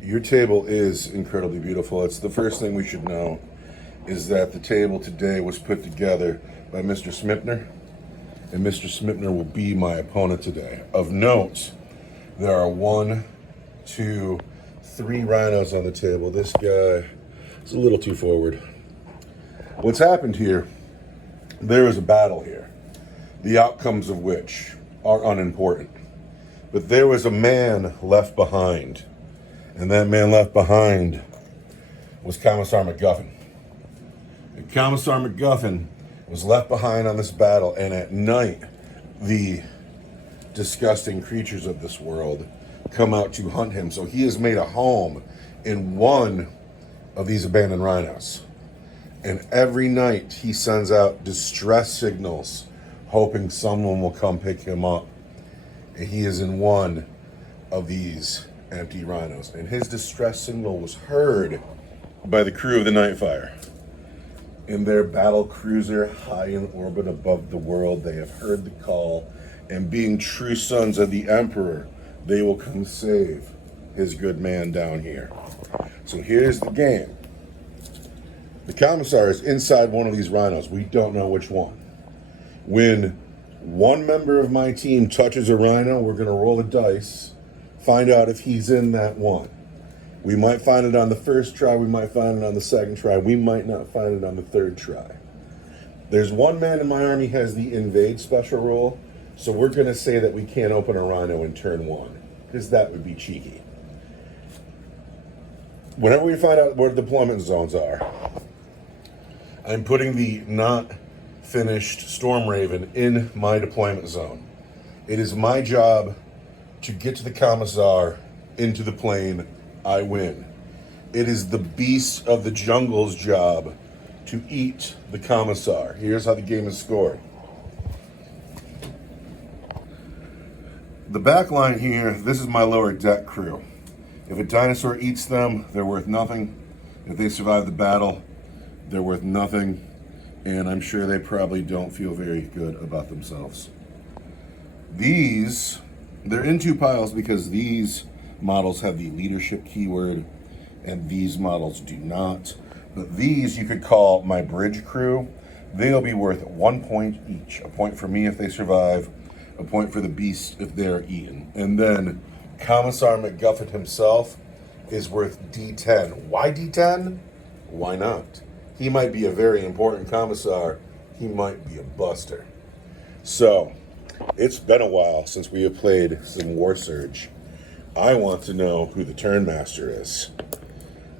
Your table is incredibly beautiful. It's the first thing we should know is that the table today was put together by Mr. Smipner, and Mr. Smipner will be my opponent today. Of note, there are 1, 2, 3 rhinos on the table. This guy is a little too forward. What's happened here, there is a battle here, the outcomes of which are unimportant. But there was a man left behind, and that man left behind was Commissar Macguffin. And Commissar Macguffin was left behind on this battle, and at night, the disgusting creatures of this world come out to hunt him. So he has made a home in one of these abandoned rhinos. And every night he sends out distress signals, hoping someone will come pick him up. And he is in one of these empty rhinos. And his distress signal was heard by the crew of the Nightfire. In their battle cruiser high in orbit above the world, they have heard the call, and being true sons of the Emperor, they will come save his good man down here. So here's the game. The Commissar is inside one of these rhinos. We don't know which one. When one member of my team touches a rhino, we're going to roll a dice, find out if he's in that one. We might find it on the first try, we might find it on the second try, we might not find it on the third try. There's one man in my army has the invade special rule, so we're going to say that we can't open a rhino in turn 1, because that would be cheeky. Whenever we find out where the deployment zones are, I'm putting the not finished Storm Raven in my deployment zone. It is my job to get to the Commissar into the plane. I win. It is the beast of the jungle's job to eat the Commissar. Here's how the game is scored. The back line here, this is my lower deck crew. If a dinosaur eats them, they're worth nothing. If they survive the battle, they're worth nothing. And I'm sure they probably don't feel very good about themselves. These, they're in 2 piles because these models have the leadership keyword and these models do not. But these you could call my bridge crew. They'll be worth 1 point each. A point for me if they survive, a point for the beast if they're eaten. And then Commissar Macguffin himself is worth D10. Why D10? Why not? He might be a very important Commissar. He might be a buster. So, it's been a while since we have played some Warsurge. I want to know who the turn master is.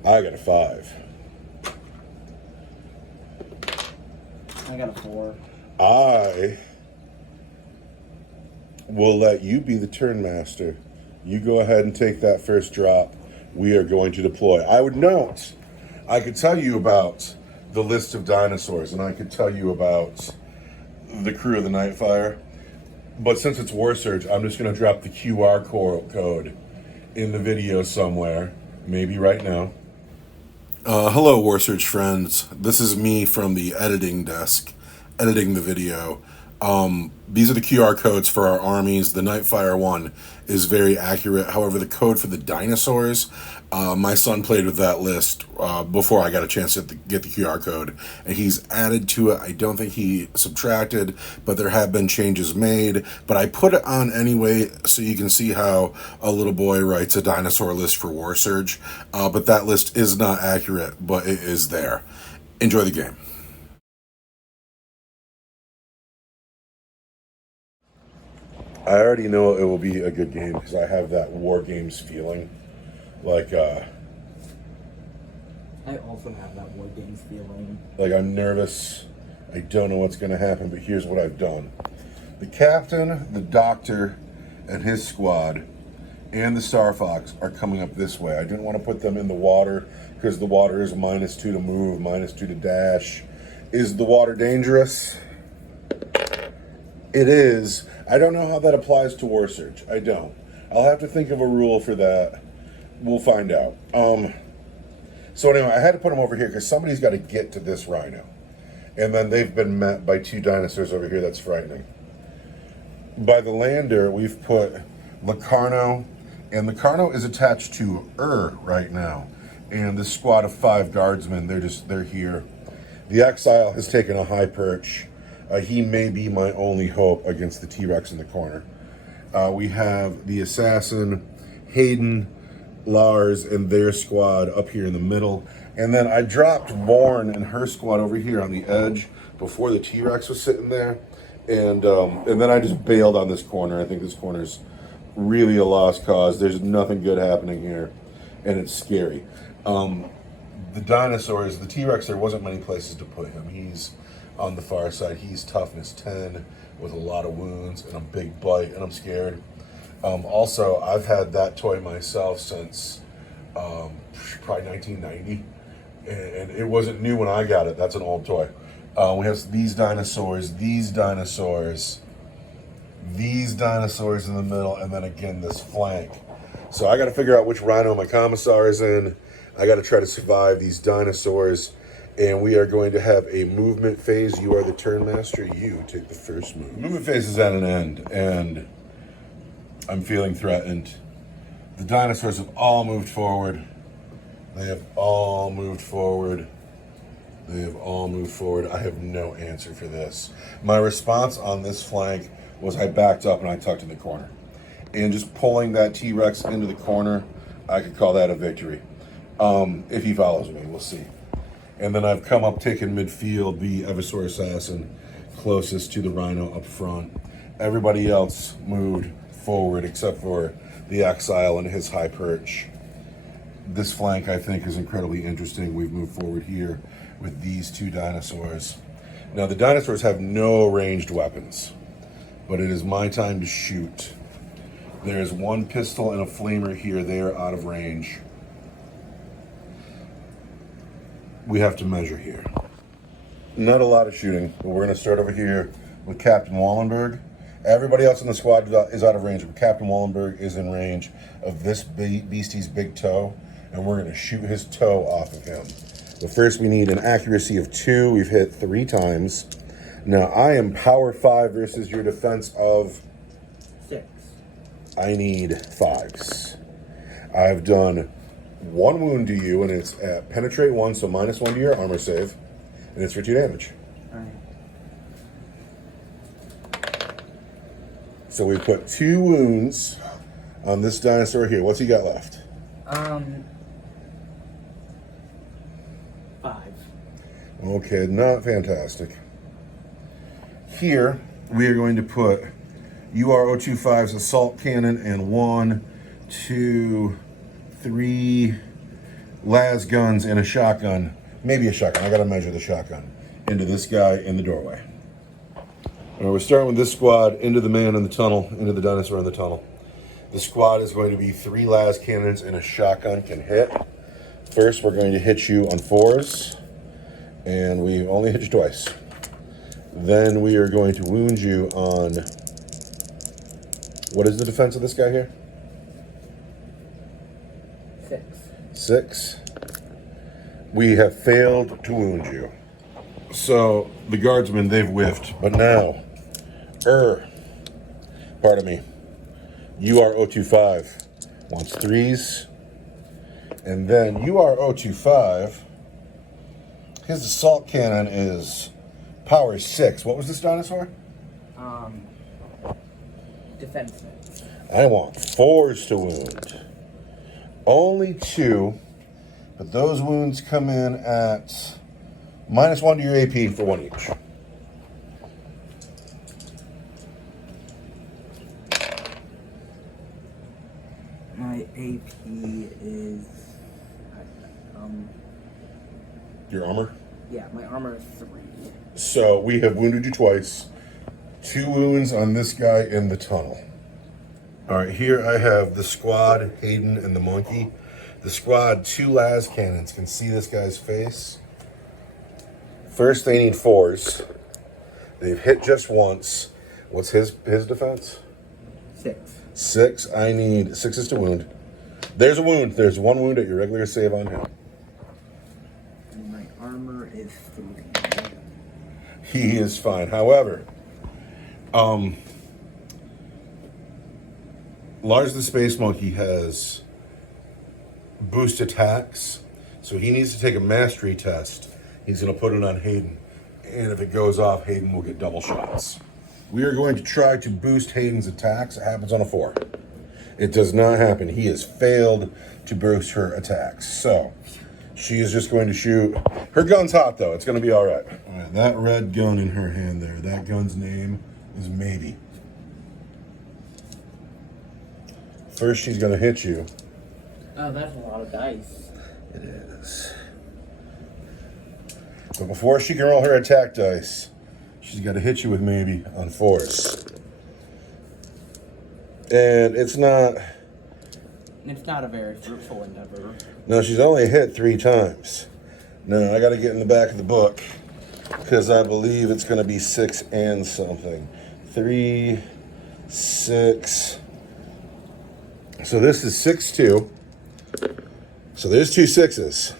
I got a 5. I got a 4. I will let you be the turn master. You go ahead and take that first drop. We are going to deploy. I would note, I could tell you about the list of dinosaurs, and I could tell you about the crew of the Nightfire. But since it's Warsurge, I'm just going to drop the QR code in the video somewhere, maybe right now. Hello, Warsurge friends. This is me from the editing desk, editing the video. These are the QR codes for our armies. The Nightfire one is very accurate. However, the code for the dinosaurs, my son played with that list before I got a chance to get the QR code, and he's added to it. I don't think he subtracted, but there have been changes made. But I put it on anyway so you can see how a little boy writes a dinosaur list for Warsurge. But that list is not accurate, but it is there. Enjoy the game. I already know it will be a good game because I have that War Games feeling. Like, I also have that War Games feeling. Like, I'm nervous. I don't know what's going to happen, but here's what I've done. The captain, the doctor, and his squad, and the Star Fox are coming up this way. I didn't want to put them in the water because the water is -2 to move, -2 to dash. Is the water dangerous? It is. I don't know how that applies to Warsurge. I don't. I'll have to think of a rule for that. We'll find out. So anyway, I had to put them over here because somebody's got to get to this rhino. And then they've been met by two dinosaurs over here. That's frightening. By the lander, we've put Locarno. And Locarno is attached to right now. And this squad of 5 guardsmen, they're here. The Exile has taken a high perch. He may be my only hope against the T-Rex in the corner. We have the Assassin, Hayden, Lars, and their squad up here in the middle. And then I dropped Vorn and her squad over here on the edge before the T-Rex was sitting there. And then I just bailed on this corner. I think this corner's really a lost cause. There's nothing good happening here, and it's scary. The Dinosaurs, the T-Rex, there wasn't many places to put him. He's on the far side. He's toughness 10 with a lot of wounds and a big bite, and I'm scared. Also, I've had that toy myself since probably 1990, and it wasn't new when I got it. That's an old toy. We have these dinosaurs in the middle, and then again this flank. So I got to figure out which rhino my Commissar is in. I got to try to survive these dinosaurs, and we are going to have a movement phase. You are the turn master. You take the first move. The movement phase is at an end, and I'm feeling threatened. The dinosaurs have all moved forward. They have all moved forward. They have all moved forward. I have no answer for this. My response on this flank was I backed up and I tucked in the corner. And just pulling that T-Rex into the corner, I could call that a victory. If he follows me, we'll see. And then I've come up taking midfield, the Eversaur Assassin closest to the Rhino up front. Everybody else moved forward except for the Exile and his high perch. This flank, I think, is incredibly interesting. We've moved forward here with these two dinosaurs. Now, the dinosaurs have no ranged weapons, but it is my time to shoot. There is one pistol and a flamer here. They are out of range. We have to measure here. Not a lot of shooting, but we're going to start over here with Captain Wallenberg. Everybody else in the squad is out of range, but Captain Wallenberg is in range of this beastie's big toe, and we're going to shoot his toe off of him. But first, we need an accuracy of 2. We've hit 3 times. Now, I am power 5 versus your defense of 6. I need 5s. I've done 1 wound to you, and it's at penetrate 1, so -1 to your armor save, and it's for 2 damage. All right. So we put 2 wounds on this dinosaur here. What's he got left? 5. Okay, not fantastic. Here, we are going to put UR-025's assault cannon and 1, 2, 3 las guns and a shotgun. Maybe a shotgun. I gotta measure the shotgun. Into this guy in the doorway. All right, we're starting with this squad into the man in the tunnel, into the dinosaur in the tunnel. The squad is going to be 3 las cannons and a shotgun can hit. First, we're going to hit you on 4s, and we only hit you twice. Then we are going to wound you on, what is the defense of this guy here? 6. 6. We have failed to wound you. So the guardsmen, they've whiffed, but now, pardon me, UR-025 wants 3s, and then UR-025, his assault cannon is power 6. What was this dinosaur? Defenseman. I want 4s to wound. Only 2, but those wounds come in at -1 to your AP for 1 each. My AP is Your armor? yeah, my armor is 3. So we have wounded you twice. 2 wounds on this guy in the tunnel. All right, here I have the squad, Hayden and the monkey. The squad, 2 las cannons. Can see this guy's face. First, they need 4s. They've hit just once. What's his defense? 6. 6. I need 6s to wound. There's a wound. There's 1 wound at your regular save on him. And my armor is 3. He is fine. However, Lars the Space Monkey has boost attacks, so he needs to take a mastery test. He's going to put it on Hayden, and if it goes off, Hayden will get double shots. We are going to try to boost Hayden's attacks. It happens on a 4. It does not happen. He has failed to boost her attacks. So she is just going to shoot. Her gun's hot, though. It's going to be all right. All right, that red gun in her hand there, that gun's name is Maybe. First, she's going to hit you. Oh, that's a lot of dice. It is. But before she can roll her attack dice, she's got to hit you with Maybe on 4s. And it's not... It's not a very fruitful endeavor. No, she's only hit 3 times. No, I got to get in the back of the book because I believe it's going to be 6 and something. 3, 6. So this is 6-2. So there's 2 6s.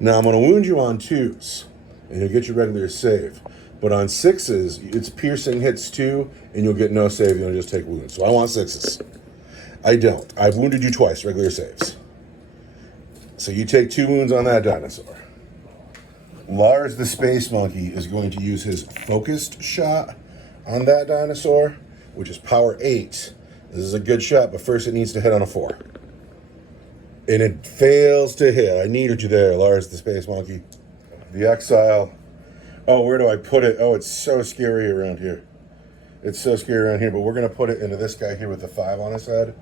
Now I'm going to wound you on 2s, and you'll get your regular save. But on 6s, it's piercing hits 2, and you'll get no save. You'll just take wounds. So I want 6s. I don't. I've wounded you twice, regular saves. So you take 2 wounds on that dinosaur. Lars the Space Monkey is going to use his focused shot on that dinosaur, which is power 8. This is a good shot, but first it needs to hit on a 4. And it fails to hit. I needed you there, Lars the Space Monkey. The Exile. Oh, where do I put it? Oh, it's so scary around here. It's so scary around here, but we're going to put it into this guy here with the 5 on his head.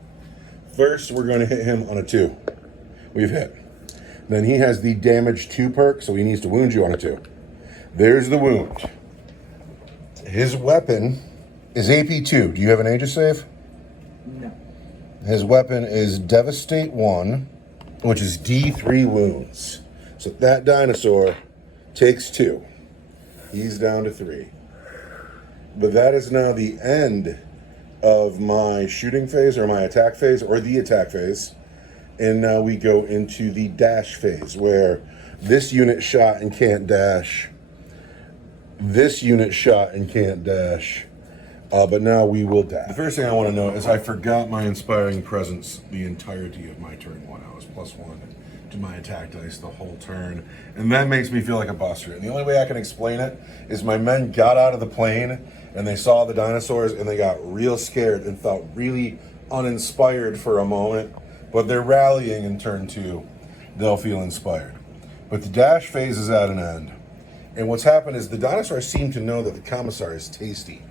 First, we're going to hit him on a 2. We've hit. Then he has the damage 2 perk, so he needs to wound you on a 2. There's the wound. His weapon is AP 2. Do you have an Aegis save? No. His weapon is Devastate 1, which is D3 wounds. So that dinosaur takes 2. He's down to 3. But that is now the end of my shooting phase, or my attack phase, or the attack phase. And now we go into the dash phase, where this unit shot and can't dash. This unit shot and can't dash. But now we will dash. The first thing I want to know is I forgot my Inspiring Presence the entirety of my turn 1. I was +1 to my attack dice the whole turn. And that makes me feel like a buster. And the only way I can explain it is my men got out of the plane and they saw the dinosaurs and they got real scared and felt really uninspired for a moment. But they're rallying in turn 2. They'll feel inspired. But the dash phase is at an end. And what's happened is the dinosaurs seem to know that the Commissar is tasty,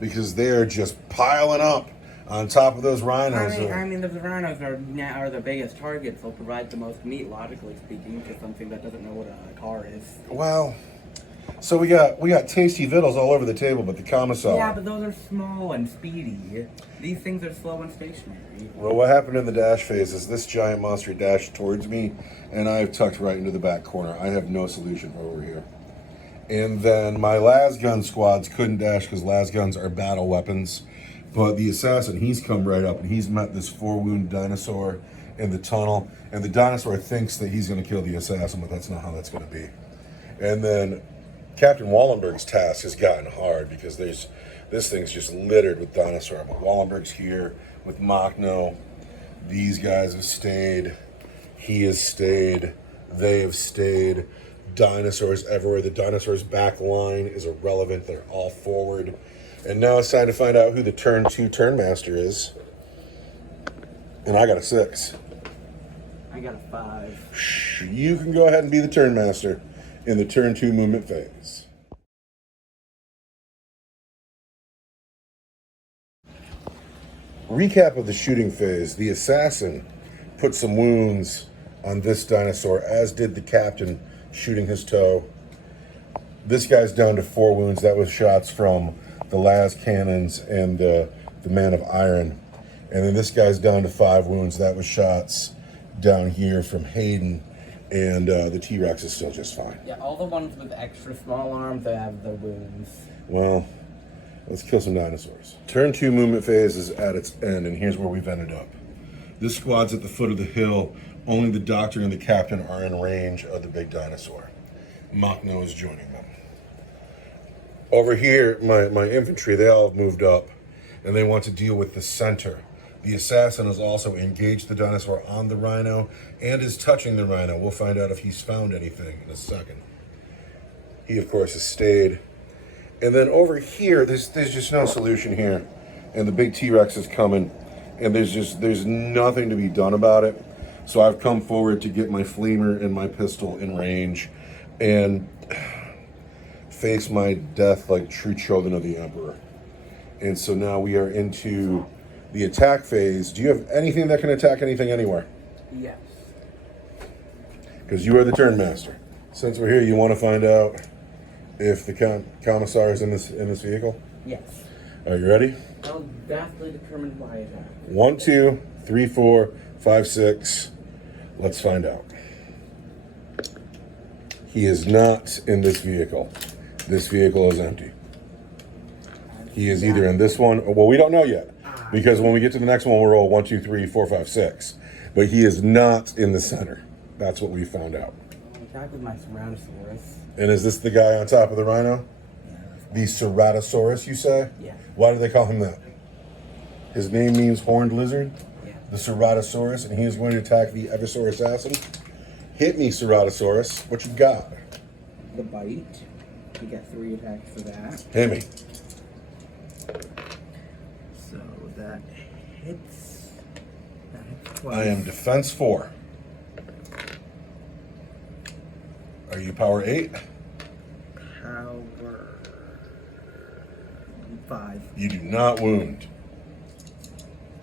because they're just piling up on top of those rhinos. I mean, the rhinos are the biggest targets. They'll provide the most meat, logically speaking, to something that doesn't know what a car is. Well, so we got tasty vittles all over the table, but the Commissar. Yeah, but those are small and speedy. These things are slow and stationary. Well, what happened in the dash phase is this giant monster dashed towards me, and I've tucked right into the back corner. I have no solution over here. And then my lasgun squads couldn't dash because lasguns are battle weapons. But the assassin, he's come right up and he's met this 4-wound dinosaur in the tunnel. And the dinosaur thinks that he's going to kill the assassin, but that's not how that's going to be. And then Captain Wallenberg's task has gotten hard because this thing's just littered with dinosaur. But Wallenberg's here with Machno. These guys have stayed. He has stayed. They have stayed. Dinosaurs everywhere. The dinosaurs' back line is irrelevant. They're all forward. And now it's time to find out who the turn 2 turn master is. And I got a 6. I got a 5. You can go ahead and be the turn master in the turn 2 movement phase. Recap of the shooting phase. The assassin put some wounds on this dinosaur, as did the captain shooting his toe. This guy's down to 4 wounds. That was shots from the las cannons and the man of iron. And then this guy's down to 5 wounds. That was shots down here from Hayden. And the T-Rex is still just fine. Yeah, all the ones with extra small arms that have the wounds. Well, Let's kill some dinosaurs. Turn 2 movement phase is at its end, and here's where we've ended up. This squad's at the foot of the hill. Only the doctor and the captain are in range of the big dinosaur. Machno is joining them. Over here, my infantry, they all have moved up, and they want to deal with the center. The assassin has also engaged the dinosaur on the rhino and is touching the rhino. We'll find out if he's found anything in a second. He, of course, has stayed. And then over here, there's just no solution here. And the big T-Rex is coming, and there's nothing to be done about it. So I've come forward to get my flamer and my pistol in range and face my death like true children of the Emperor. And so now we are into the attack phase. Do you have anything that can attack anything anywhere? Yes. Because you are the turn master. Since we're here, you want to find out if the Commissar is in this vehicle? Yes. Are you ready? I'll vastly determine why it happened. 1, 2, 3, 4, 5, 6. Let's find out. He is not in this vehicle. This vehicle is empty. He is either in this one, or, well, we don't know yet. Because when we get to the next one, we'll roll 1, 2, 3, 4, 5, 6. But he is not in the center. That's what we found out. I'll attack with my Ceratosaurus. And is this the guy on top of the rhino? Yeah. The Ceratosaurus, you say? Yeah. Why do they call him that? His name means horned lizard? Yeah. The Ceratosaurus, and he is going to attack the Eversaur assassin. Hit me, Ceratosaurus. What you got? The bite. You get 3 attacks for that. Hit me. So that hits. That hits twice. I am defense 4. Are you power 8? Power 5. You do not wound.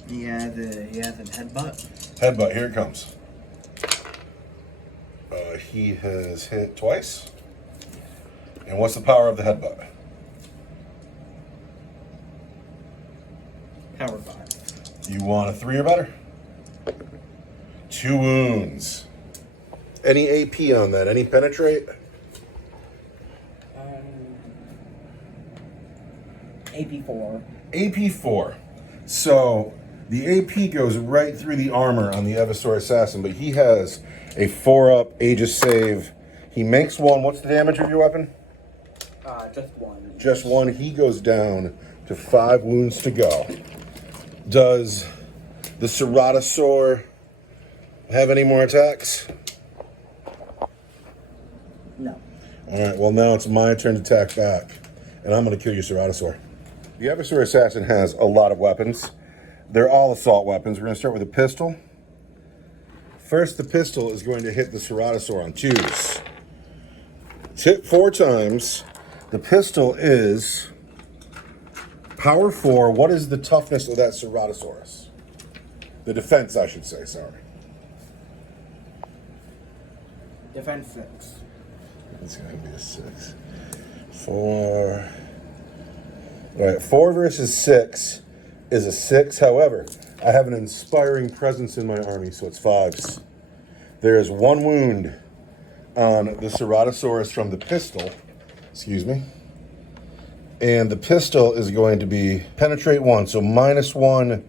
He has an headbutt. Headbutt, here it comes. He has hit twice. And what's the power of the headbutt? Power 5. You want a 3 or better? 2 wounds. Any AP on that? Any penetrate? AP4. AP4. So the AP goes right through the armor on the Eversaur assassin, but he has a 4-up Aegis save. He makes 1. What's the damage of your weapon? Just 1. Just 1. He goes down to 5 wounds to go. Does the Ceratosaur have any more attacks? No. All right, well, now it's my turn to attack back, and I'm going to kill your Ceratosaur. The Eversaur assassin has a lot of weapons. They're all assault weapons. We're going to start with a pistol. First, the pistol is going to hit the Ceratosaur on 2s. It's hit 4 times. The pistol is power 4. What is the toughness of that Ceratosaurus? The defense, I should say, sorry. Defense 6. It's going to be a 6. 4. All right, 4 versus 6 is a 6. However, I have an inspiring presence in my army, so it's 5s. There is 1 wound on the Ceratosaurus from the pistol. Excuse me. And the pistol is going to be penetrate 1, so -1,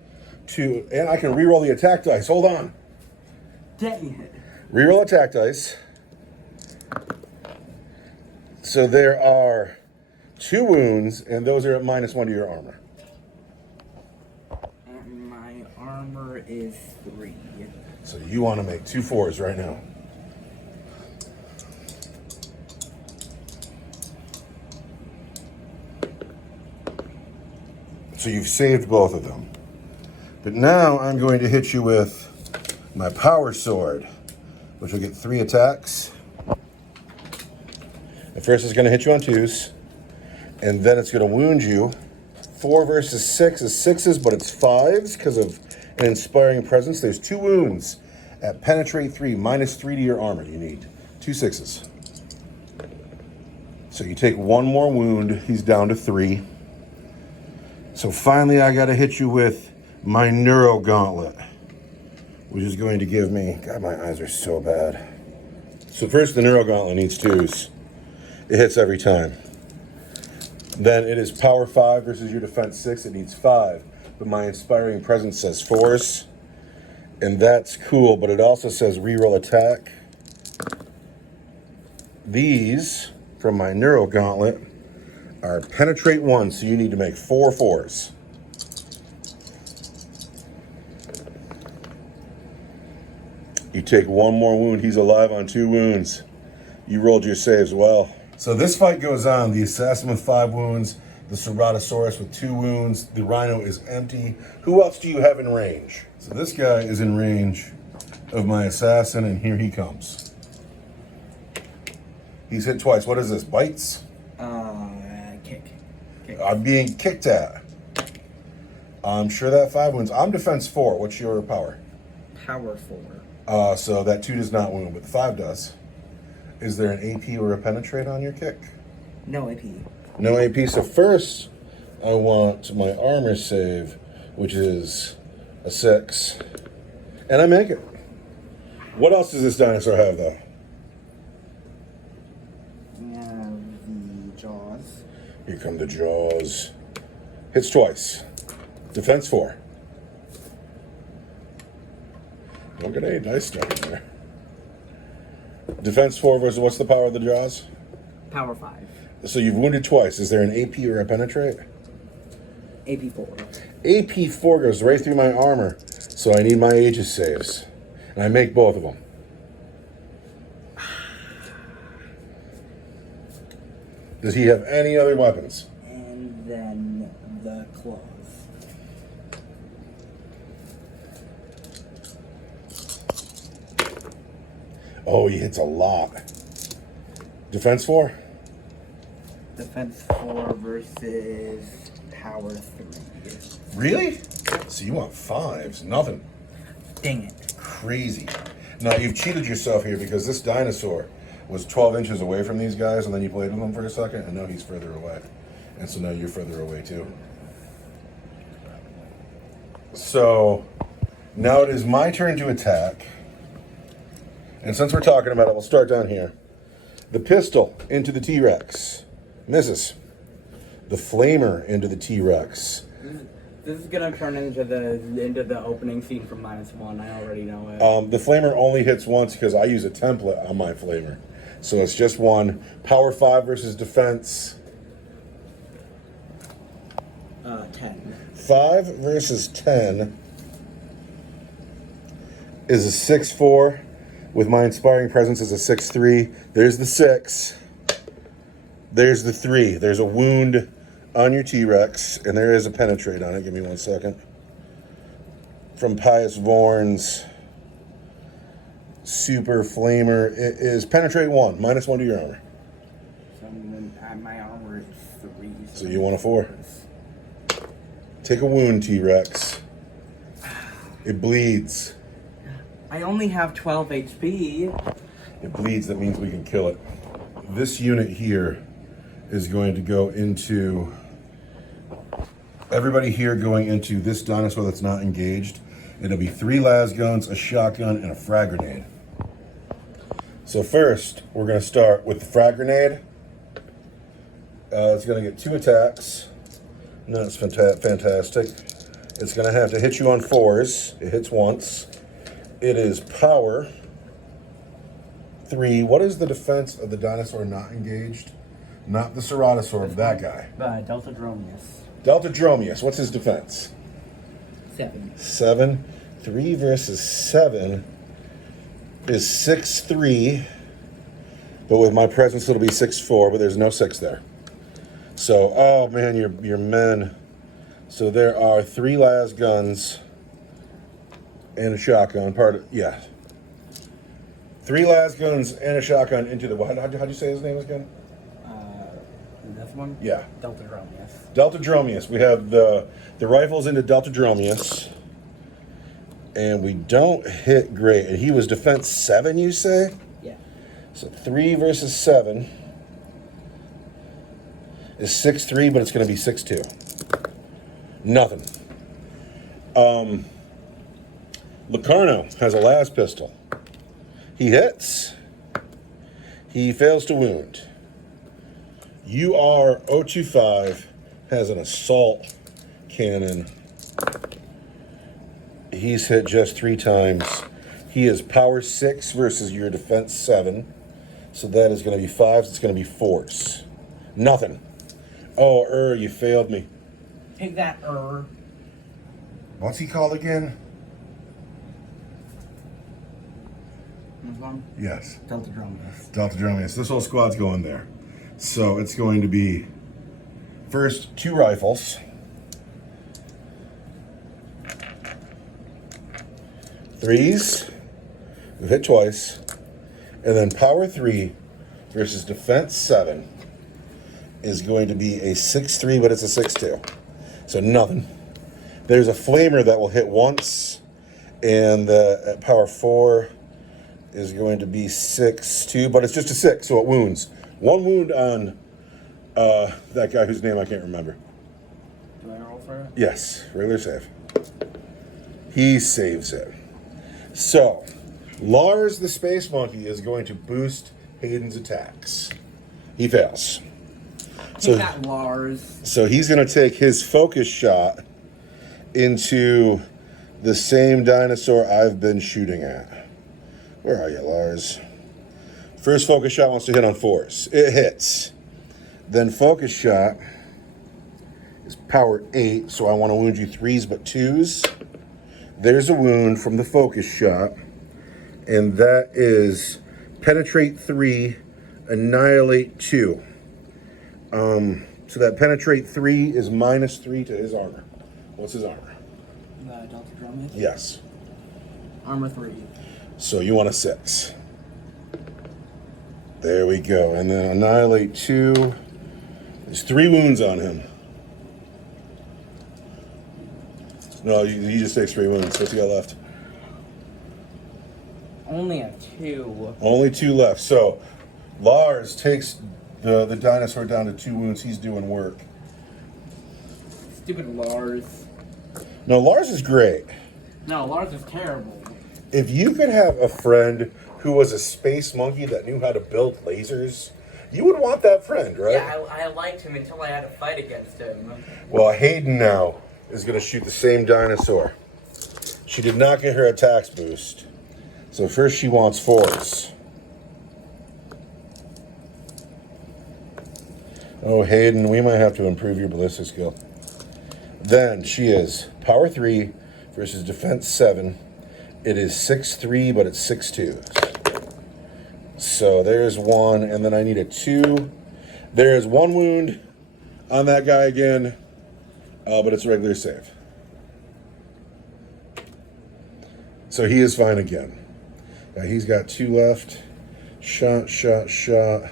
2. And I can reroll the attack dice. Hold on. Dang it. Reroll attack dice. So there are 2 wounds, and those are at -1 to your armor. And my armor is 3. So you want to make 2 4s right now. So you've saved both of them. But now I'm going to hit you with my power sword, which will get 3 attacks. The first is going to hit you on 2s, and then it's going to wound you. 4 versus 6 is 6s, but it's 5s because of an inspiring presence. There's 2 wounds at penetrate 3, -3 to your armor. You need 2 6s. So you take 1 more wound. He's down to 3. So finally, I got to hit you with my Neuro Gauntlet, which is going to give me... God, my eyes are so bad. So first, the Neuro Gauntlet needs 2s. It hits every time. Then it is power 5 versus your defense 6. It needs 5. But my inspiring presence says 4s. And that's cool, but it also says reroll attack. These, from my Neuro Gauntlet, are penetrate 1, so you need to make 4 4s. You take 1 more wound. He's alive on 2 wounds. You rolled your saves well. So this fight goes on. The assassin with 5 wounds, the Ceratosaurus with 2 wounds, the rhino is empty. Who else do you have in range? So this guy is in range of my assassin, and here he comes. He's hit twice. What is this? Bites? Kick. I'm being kicked at. I'm sure that 5 wounds. I'm defense 4. What's your power? Power 4. So that 2 does not wound, but the 5 does. Is there an AP or a penetrate on your kick? No AP. No AP. So first, I want my armor save, which is a 6. And I make it. What else does this dinosaur have, though? We have the jaws. Here come the jaws. Hits twice. Defense 4. Don't get any dice stuck in there. Defense 4 versus what's the power of the jaws? Power 5. So you've wounded twice. Is there an AP or a penetrate? AP 4. AP 4 goes right through my armor, so I need my Aegis saves. And I make both of them. Does he have any other weapons? And then the claws. Oh, he hits a lot. Defense 4? Defense 4 versus power 3. Really? So you want 5s. Nothing. Dang it. Crazy. Now, you've cheated yourself here because this dinosaur was 12 inches away from these guys, and then you played with him for a second, and now he's further away. And so now you're further away, too. So, now it is my turn to attack. And since we're talking about it, we'll start down here. The pistol into the T-Rex. Misses. The flamer into the T-Rex. This is gonna turn into the opening scene from -1. I already know it. The flamer only hits once because I use a template on my flamer. So it's just 1. Power 5 versus defense. 10. 5 versus 10 is a 6-4. With my inspiring presence is a 6-3. There's the 6. There's the 3. There's a wound on your T-Rex, and there is a penetrate on it. Give me 1 second. From Pius Vorn's Super Flamer, it is penetrate 1, -1 to your armor. So my armor is 3. So you want a 4. Take a wound, T-Rex. It bleeds. I only have 12 HP. It bleeds, that means we can kill it. This unit here is going to go into... Everybody here going into this dinosaur that's not engaged. It'll be 3 las guns, a shotgun, and a frag grenade. So first, we're going to start with the frag grenade. It's going to get 2 attacks. No, it's fantastic. It's going to have to hit you on 4s. It hits once. It is power 3. What is the defense of the dinosaur not engaged? Not the Ceratosaur, that guy. Delta Dromius. Delta Dromius, what's his defense? 7. 7. 3 versus 7 is 6-3. But with my presence, it'll be 6-4, but there's no 6 there. So, oh man, your men. So there are 3 las guns and a shotgun. 3 las guns and a shotgun into the... How'd you say his name again? This one? Yeah. Delta Dromius. Delta Dromius. We have the rifles into Delta Dromius. And we don't hit great. And he was defense 7, you say? Yeah. So 3 versus 7 is 6-3, but it's going to be 6-2. Nothing. Locarno has a las pistol. He hits. He fails to wound. UR-025 has an assault cannon. He's hit just 3 times. He is power 6 versus your defense 7. So that is going to be 5s. It's going to be 4s. Nothing. Oh, you failed me. Take that, What's he called again? This one? Yes. Delta Dromus. Delta Dromus. This whole squad's going there. So it's going to be first 2 rifles. 3s. We've hit twice. And then power 3 versus defense 7 is going to be a 6-3, but it's a 6-2. So nothing. There's a flamer that will hit once, and at power 4 is going to be 6-2, but it's just a 6, so it wounds. 1 wound on that guy whose name I can't remember. Do I roll for it? Yes, regular save. He saves it. So, Lars the Space Monkey is going to boost Hayden's attacks. He fails. Take that, Lars. So he's going to take his focus shot into the same dinosaur I've been shooting at. Where are you, Lars? First focus shot wants to hit on 4s. It hits. Then focus shot is power 8, so I want to wound you 3s but 2s. There's a wound from the focus shot, and that is penetrate 3, annihilate 2. So that penetrate 3 is -3 to his armor. What's his armor? Delta Dromus? Yes. Armor 3. So you want a 6. There we go. And then annihilate 2. There's 3 wounds on him. No, he just takes 3 wounds. What's he got left? Only a 2. Only 2 left. So Lars takes the dinosaur down to 2 wounds. He's doing work. Stupid Lars. No, Lars is great. No, Lars is terrible. If you could have a friend who was a space monkey that knew how to build lasers, you would want that friend, right? Yeah, I liked him until I had to fight against him. Well, Hayden now is going to shoot the same dinosaur. She did not get her attacks boost. So first she wants 4s. Oh, Hayden, we might have to improve your ballistic skill. Then she is power 3 versus defense 7. It is 6-3, but it's 6-2. So there's 1, and then I need a 2. There is 1 wound on that guy again, but it's a regular save. So he is fine again. He's got 2 left. Shot, shot, shot.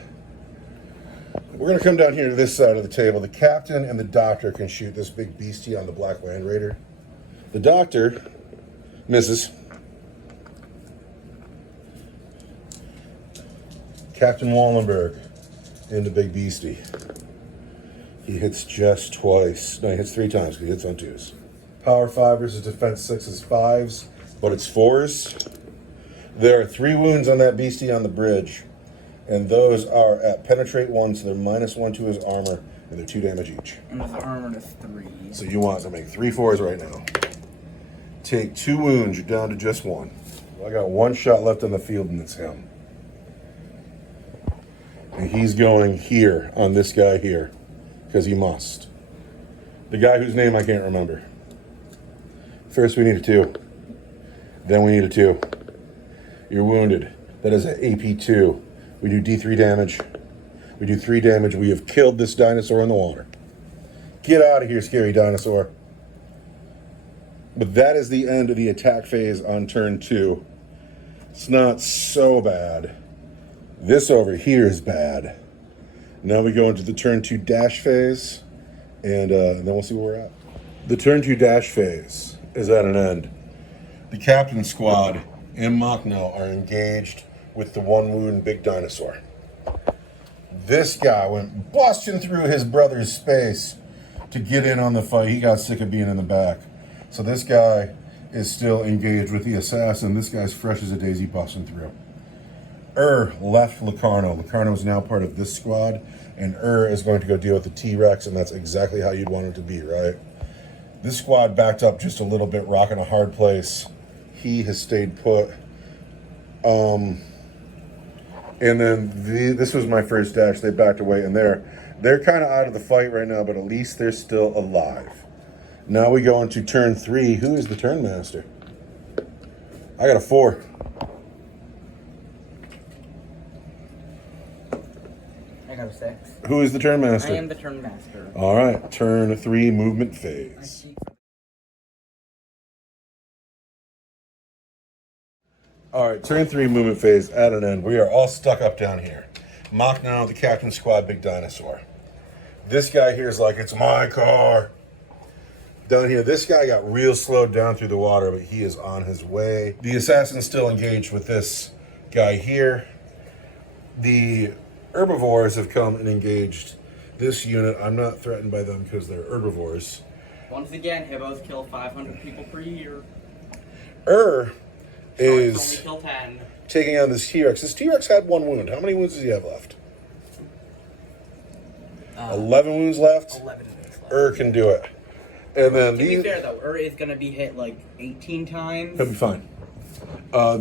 We're going to come down here to this side of the table. The captain and the doctor can shoot this big beastie on the Black Land Raider. The doctor misses. Captain Wallenberg into big beastie. He hits just twice. No, he hits 3 times because he hits on 2s. Power 5 versus defense 6 is 5s, but it's 4s. There are 3 wounds on that beastie on the bridge, and those are at penetrate 1, so they're -1 to his armor, and they're 2 damage each. And his armor is 3. So you want to make 3 4s right now. Take 2 wounds, you're down to just 1. Well, I got 1 shot left on the field, and it's him. And he's going here on this guy here, because he must. The guy whose name I can't remember. First we need a 2. Then we need a 2. You're wounded. That is an AP2. We do D3 damage. We do 3 damage. We have killed this dinosaur in the water. Get out of here, scary dinosaur. But that is the end of the attack phase on turn 2. It's not so bad. This over here is bad. Now we go into the turn 2 dash phase, and then we'll see where we're at. The turn 2 dash phase is at an end. The captain squad and Machno are engaged with the 1 wound big dinosaur. This guy went busting through his brother's space to get in on the fight. He got sick of being in the back. So this guy is still engaged with the assassin. This guy's fresh as a daisy busting through. Left Locarno. Locarno is now part of this squad, and is going to go deal with the T-Rex, and that's exactly how you'd want it to be, right? This squad backed up just a little bit, rocking a hard place. He has stayed put. And then this was my first dash. They backed away, and they're kind of out of the fight right now, but at least they're still alive. Now we go into turn 3. Who is the turn master? I got a 4. I got a 6. Who is the turn master? I am the turn master. All right, turn 3 movement phase. All right, turn 3 movement phase at an end. We are all stuck up down here. Mock now, the captain squad, big dinosaur. This guy here is like, it's my car. Down here, this guy got real slowed down through the water, but he is on his way. The assassin's still engaged with this guy here. The herbivores have come and engaged this unit. I'm not threatened by them because they're herbivores. Once again, hippos kill 500 people per year. Is only kill 10. taking on this T-Rex. This T-Rex had 1 wound. How many wounds does he have left? 11 wounds left. 11 wounds left. Can do it. And then To be fair though, is gonna be hit like 18 times. He'll be fine.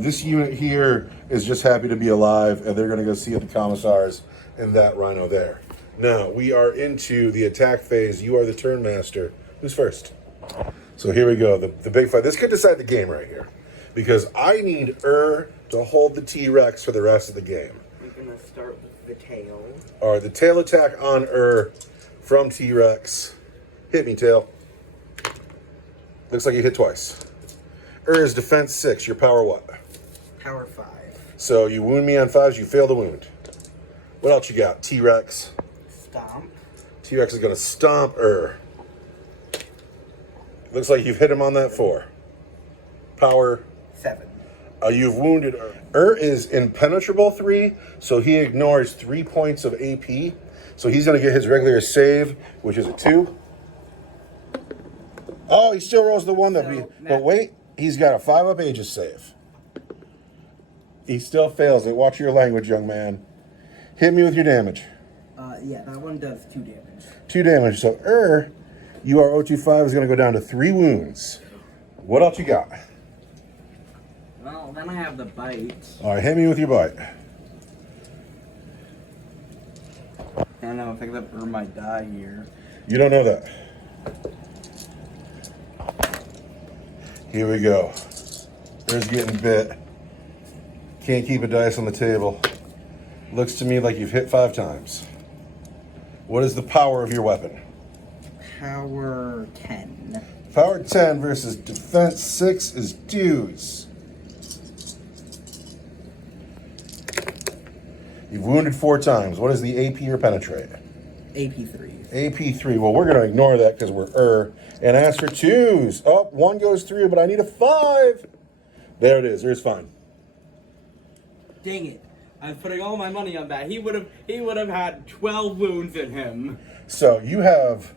This unit here is just happy to be alive, and they're gonna go see the Commissars and that rhino there. Now we are into the attack phase. You are the turn master. Who's first? So here we go. The big fight. This could decide the game right here, because I need to hold the T-Rex for the rest of the game. We're gonna start with the tail. All right, the tail attack on from T-Rex. Hit me, tail. Looks like you hit twice. Is defense 6. Your power what? Power 5. So you wound me on 5s. You fail the wound. What else you got? T-Rex. Stomp. T-Rex is gonna stomp Looks like you've hit him on that 4. Power 7. You've wounded is impenetrable 3, so he ignores 3 points of AP. So he's going to get his regular save, which is a 2. Oh, he still rolls the 1 but wait, he's got a 5-up Aegis save. He still fails it. Watch your language, young man. Hit me with your damage. Yeah, that one does 2 damage. 2 damage. So you are 025 is going to go down to 3 wounds. What else you got? Well, then I have the bite. All right, hit me with your bite. I don't know, I think that might die here. You don't know that. Here we go. There's getting bit. Can't keep a dice on the table. Looks to me like you've hit 5 times. What is the power of your weapon? Power 10. Power 10 versus defense 6 is deuce. You've wounded 4 times. What is the AP or penetrate? AP3. AP3. Well, we're going to ignore that because we're and ask for 2s. Oh, 1 goes through, but I need a 5. There it is. There's fine. Dang it. I was putting all my money on that. He would have had 12 wounds in him. So you have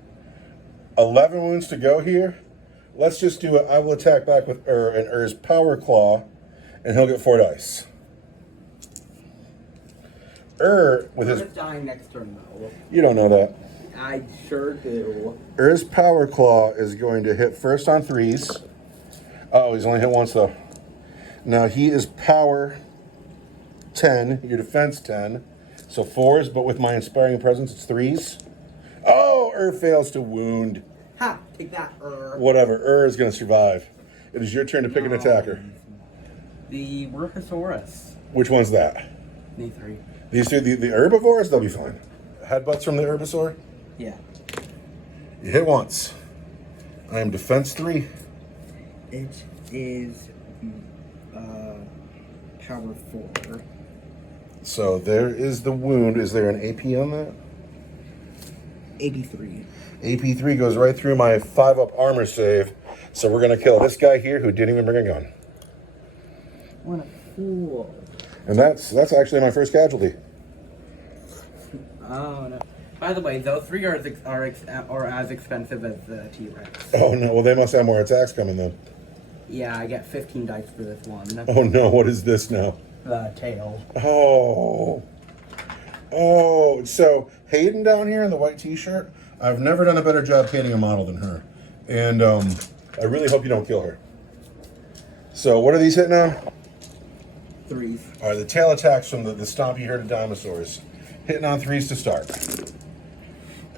11 wounds to go here. Let's just do it. I will attack back with and power claw, and he'll get 4 dice. With his dying next turn though. You don't know that. I sure do. His power claw is going to hit first on 3s. Oh, he's only hit once though. Now he is power 10, your defense 10. So 4s, but with my inspiring presence, it's 3s. Oh, fails to wound. Ha! Take that, Whatever, is going to survive. It is your turn to pick an attacker. The Brachiosaurus. Which one's that? These 3. These 3, the herbivores, they'll be fine. Headbutts from the herbisaur? Yeah. You hit once. I am defense 3. It is power 4. So there is the wound. Is there an AP on that? AP3. AP3 goes right through my 5-up armor save. So we're going to kill this guy here who didn't even bring a gun. What a fool. And that's actually my first casualty. Oh, no. By the way, those 3 are as expensive as the T-Rex. Oh, no. Well, they must have more attacks coming then. Yeah, I get 15 dice for this one. Oh, no. What is this now? the tail. Oh. Oh, so Hayden down here in the white t-shirt, I've never done a better job painting a model than her. And I really hope you don't kill her. So what are these hitting on? 3s. All right, the tail attacks from the stompy herd of dinosaurs. Hitting on 3s to start.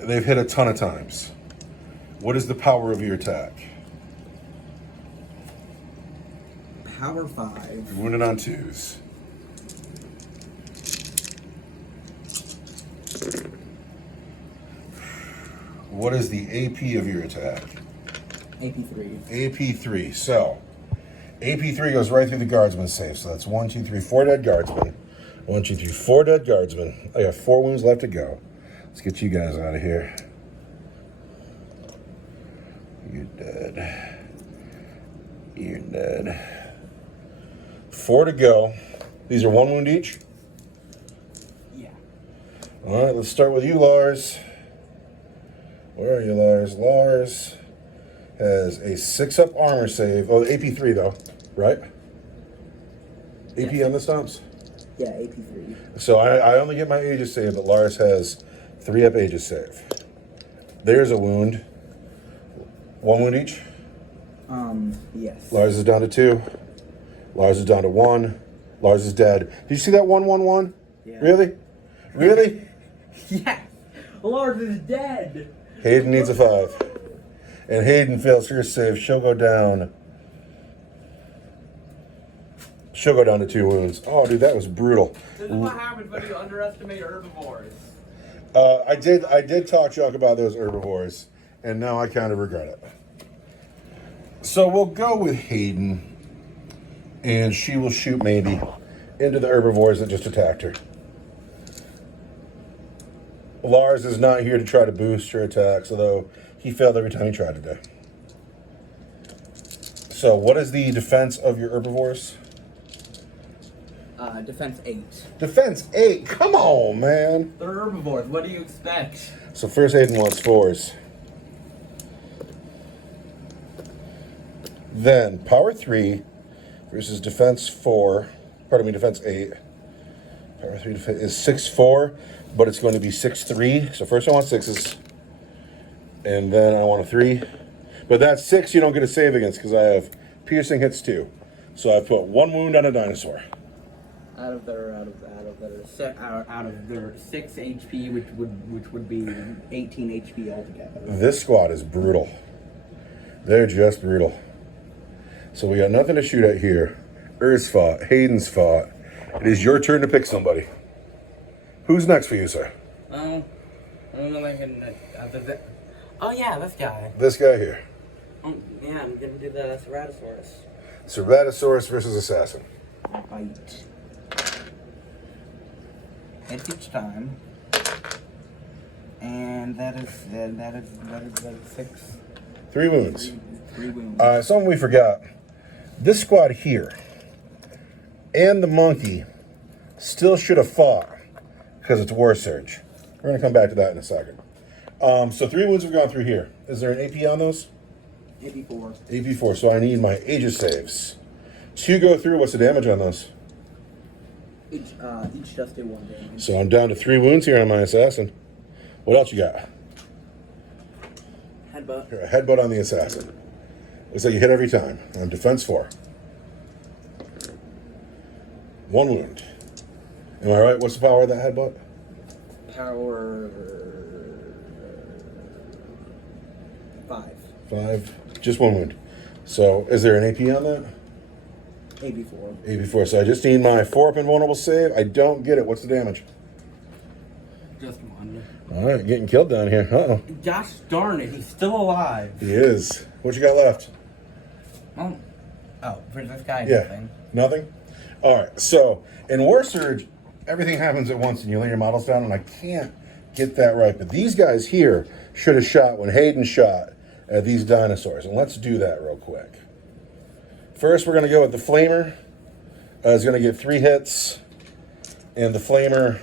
They've hit a ton of times. What is the power of your attack? Power 5. You're wounded on 2s. What is the AP of your attack? AP3. AP3. So, AP3 goes right through the guardsman safe. So that's 1, 2, 3, 4 dead guardsmen. 1, 2, 3, 4 dead guardsmen. I got 4 wounds left to go. Let's get you guys out of here. You're dead. You're dead. 4 to go. These are 1 wound each? Yeah. All right, let's start with you, Lars. Where are you, Lars? Lars has a 6-up armor save. Oh, AP3 though, right? AP Yes. on the stomps? Yeah, AP3. So I only get my Aegis save, but Lars has 3-up Aegis save. There's a wound. 1 wound each? Yes. Lars is down to 2. Lars is down to 1. Lars is dead. Did you see that 1-1-1? Yeah. Really? Really? Yes! Lars is dead! Hayden needs a 5. And Hayden fails her save. She'll go down. She'll go down to 2 wounds. Oh, dude, that was brutal. This is what happens when you underestimate herbivores. I did talk junk about those herbivores, and now I kind of regret it. So we'll go with Hayden, and she will shoot maybe into the herbivores that just attacked her. Lars is not here to try to boost her attacks, although he failed every time he tried today. So what is the defense of your herbivores? Defense 8. Defense 8. Come on, man. They're herbivores. What do you expect? So first Hayden wants 4s. Then power 3 versus defense 4. Pardon me, defense 8. Power 3 is 6-4, but it's going to be 6-3. So first I want 6s. And then I want a 3. But that 6 you don't get a save against because I have piercing hits 2. So I put 1 wound on a dinosaur. Out of their 6 HP, which would be 18 HP altogether. This squad is brutal. They're just brutal. So we got nothing to shoot at here. Earth's fought. Hayden's fought. It is your turn to pick somebody. Who's next for you, sir? I don't know if I can. Oh yeah, this guy. This guy here. Yeah, I'm gonna do the Ceratosaurus. Ceratosaurus versus Assassin. Bite. Hits each time. And that is 6. 3 wounds. 3 wounds. Something we forgot. This squad here and the monkey still should have fought because it's Warsurge. We're going to come back to that in a second. So 3 wounds have gone through here. Is there an AP on those? AP4. AP4. So I need my Aegis saves. 2 go through. What's the damage on those? Each does do 1 damage. So I'm down to 3 wounds here on my assassin. What else you got? Headbutt. Here, a headbutt on the assassin. Looks like you hit every time. On defense 4. 1 wound. Am I right? What's the power of that headbutt? Power 5. 5. Just 1 wound. So is there an AP on that? AP4. AP4. So I just need my 4-up invulnerable save. I don't get it. What's the damage? Just 1. All right, getting killed down here. Uh-oh. Gosh darn it, he's still alive. He is. What you got left? Oh, for this guy, Yeah. nothing. Nothing? All right. So in Warsurge, everything happens at once and you lay your models down, and I can't get that right. But these guys here should have shot when Hayden shot at these dinosaurs. And let's do that real quick. First, we're going to go with the Flamer. It's going to get 3 hits. And the Flamer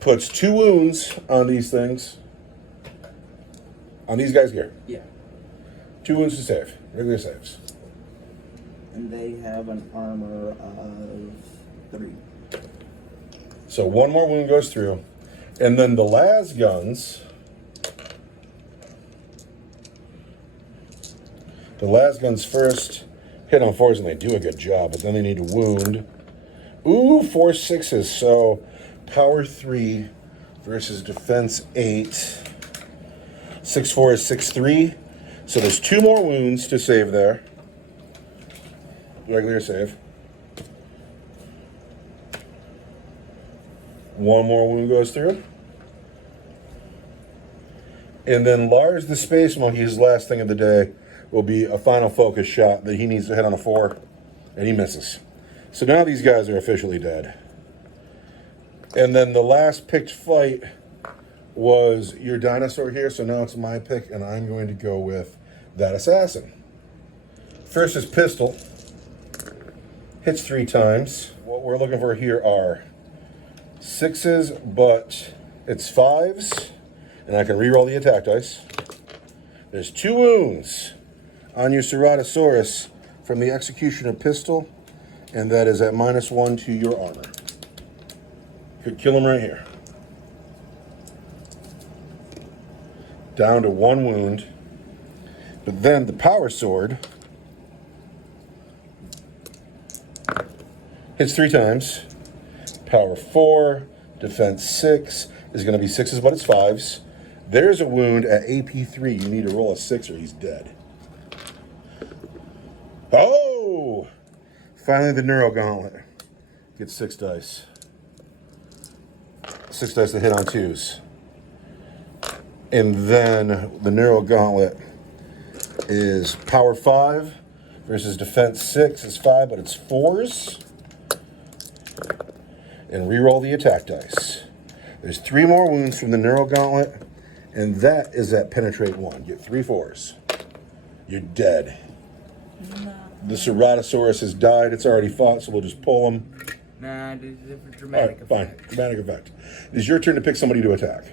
puts 2 wounds on these things. On these guys here. Yeah. 2 wounds to save. Regular saves. And they have an armor of 3. So one more wound goes through. And then the las guns. The las guns first hit on 4s and they do a good job, but then they need to wound. Ooh, 4 6s. So power 3 versus defense 8. 6-4 is 6-3. So there's 2 more wounds to save there. Regular save. 1 more wound goes through. And then Lars the Space Monkey, his last thing of the day, will be a final focus shot that he needs to hit on a 4, and he misses. So now these guys are officially dead. And then the last picked fight was your dinosaur here, so now it's my pick, and I'm going to go with that assassin. First is pistol. Hits 3 times. What we're looking for here are 6s, but it's 5s, and I can reroll the attack dice. There's 2 wounds on your Ceratosaurus from the Executioner pistol, and that is at -1 to your armor. Could kill him right here. Down to 1 wound. But then the power sword hits 3 times. Power 4, defense 6 is going to be 6s, but it's 5s. There's a wound at AP 3. You need to roll a 6 or he's dead. Oh! Finally, the Neuro Gauntlet gets 6 dice. 6 dice to hit on 2s. And then the Neuro Gauntlet is power 5 versus defense 6. It's 5, but it's 4s. And reroll the attack dice. There's 3 more wounds from the Neuro Gauntlet, and that is at penetrate 1. Get 3 4s. You're dead. No. The Ceratosaurus has died. It's already fought, so we'll just pull him. Nah, this is a dramatic All right, fine. Dramatic effect. It is your turn to pick somebody to attack.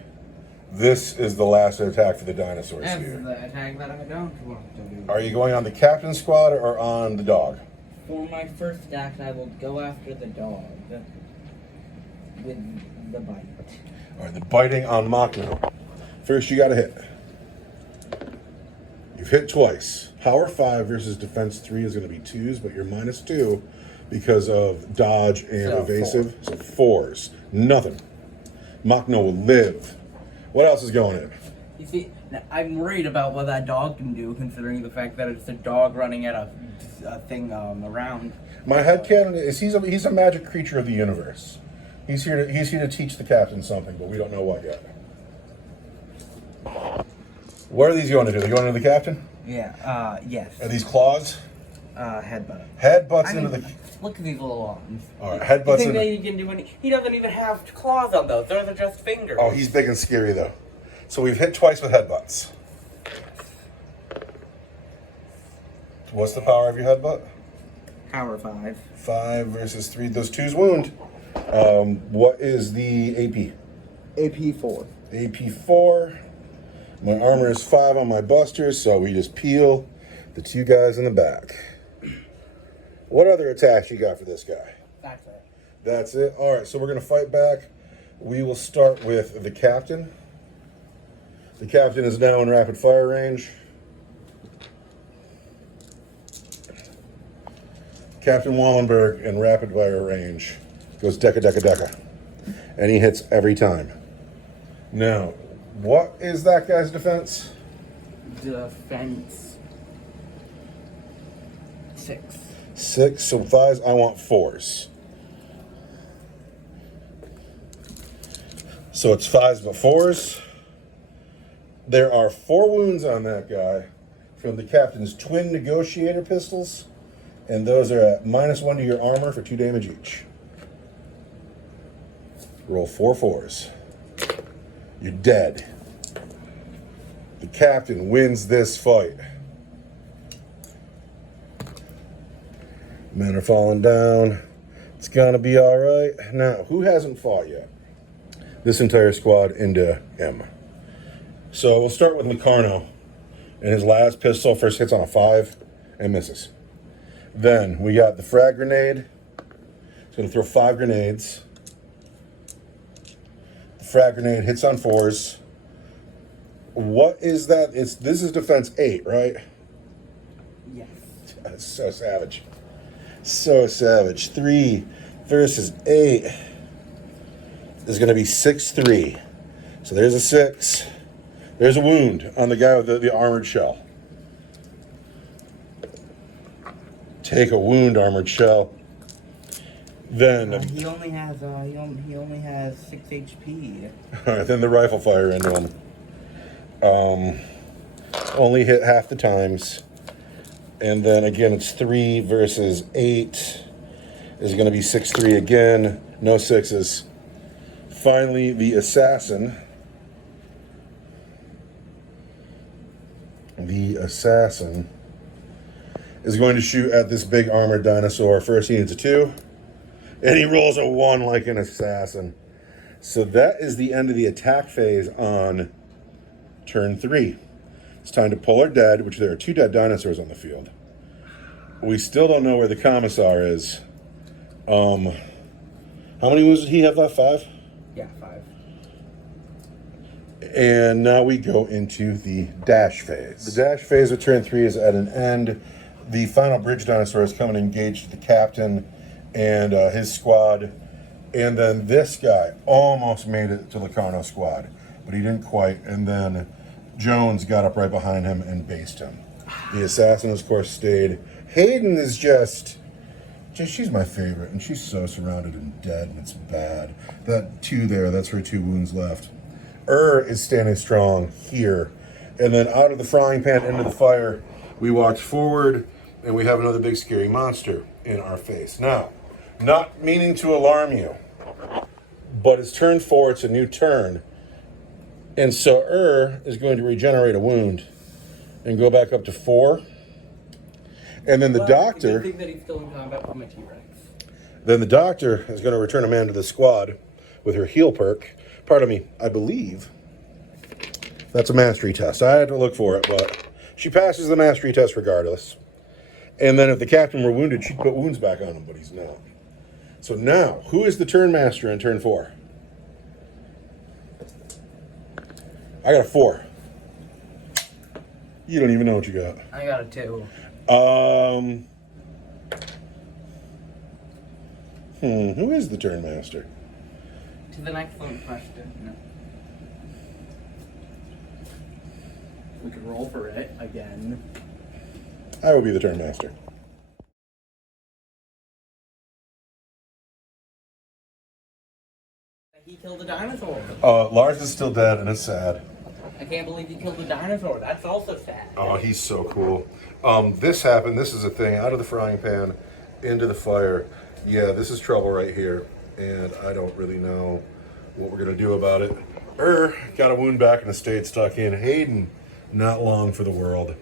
This is the last attack for the dinosaurs That's here. the attack that I don't want to do. Are you going on the captain squad or on the dog? For my first act, I will go after the dog with the bite. All right, the biting on Machno. First, you got to hit. You've hit twice. Power 5 versus defense 3 is going to be 2s, but you're -2 because of dodge and So, evasive. So 4s. Nothing. Machno will live. What else is going in? You see, now, I'm worried about what that dog can do, considering the fact that it's a dog running at a thing around. My headcanon is he's a magic creature of the universe. He's here to teach the captain something, but we don't know what yet. What are these going to do? They going into the captain? Yeah, yes. Are these claws? Headbutt. Headbutts into the... Look at these little arms. All right, You headbutts think into... that he can do any... He doesn't even have claws on those. Those are just fingers. Oh, he's big and scary, though. So we've hit twice with headbutts. What's the power of your headbutt? Power 5. 5 versus 3. Those 2s wound. What is the AP? AP 4. AP 4. My armor is 5 on my busters, so we just peel the 2 guys in the back. What other attacks you got for this guy? That's it. That's it? All right, so we're going to fight back. We will start with the captain. The captain is now in rapid fire range. Captain Wallenberg in rapid fire range goes deca, deca, deca. And he hits every time. Now, what is that guy's defense? Defense 6. 6, so 5s, I want 4s. So it's 5s but 4s. There are 4 wounds on that guy from the captain's twin negotiator pistols, and those are at -1 to your armor for 2 damage each. Roll 4 4s. You're dead. The captain wins this fight. Men are falling down. It's gonna be all right. Now, who hasn't fought yet? This entire squad into M. So we'll start with Locarno. And his last pistol first hits on a 5 and misses. Then we got the frag grenade. He's going to throw 5 grenades. The frag grenade hits on 4s. What is that? This is defense 8, right? Yes. That's so savage. So savage. 3 versus 8 is going to be 6-3. So there's a 6. There's a wound on the guy with the armored shell. Take a wound, armored shell. Then he only has 6 HP. then the rifle fire into him. Only hit half the times. And then again, it's 3 versus 8. Is going to be 6-3 again. No 6s. Finally, the assassin. The assassin is going to shoot at this big armored dinosaur. First, he needs a 2. And he rolls a 1 like an assassin. So that is the end of the attack phase on turn 3. It's time to pull our dead, which there are 2 dead dinosaurs on the field. We still don't know where the Commissar is. How many wounds did he have left? 5? Yeah, 5. And now we go into the dash phase. The dash phase of turn 3 is at an end. The final bridge dinosaur is coming to engage the captain and his squad. And then this guy almost made it to the Locarno squad, but he didn't quite. And then Jones got up right behind him and based him. The assassin, of course, stayed. Hayden is just she's my favorite, and she's so surrounded and dead, and it's bad. That 2 there, that's her 2 wounds left. Is standing strong here. And then out of the frying pan into the fire, we walked forward, and we have another big scary monster in our face. Now, not meaning to alarm you, but it's turn 4, it's a new turn. And so is going to regenerate a wound and go back up to 4. And then the doctor... I think that he's still in combat with my T-Rex. Then the doctor is going to return a man to the squad with her heal perk. Pardon me, I believe that's a mastery test. I had to look for it, but she passes the mastery test regardless. And then if the captain were wounded, she'd put wounds back on him, but he's not. So now, who is the turn master in turn 4? I got a 4. You don't even know what you got. I got a 2. Who is the turn master? To the next one question. No. We could roll for it again. I will be the turn master. He killed the dinosaur. Lars is still dead, and it's sad. I can't believe he killed the dinosaur. That's also sad. Oh, he's so cool. This happened. This is a thing. Out of the frying pan, into the fire. Yeah, this is trouble right here. And I don't really know what we're going to do about it. Got a wound back and stayed stuck in. Hayden, not long for the world.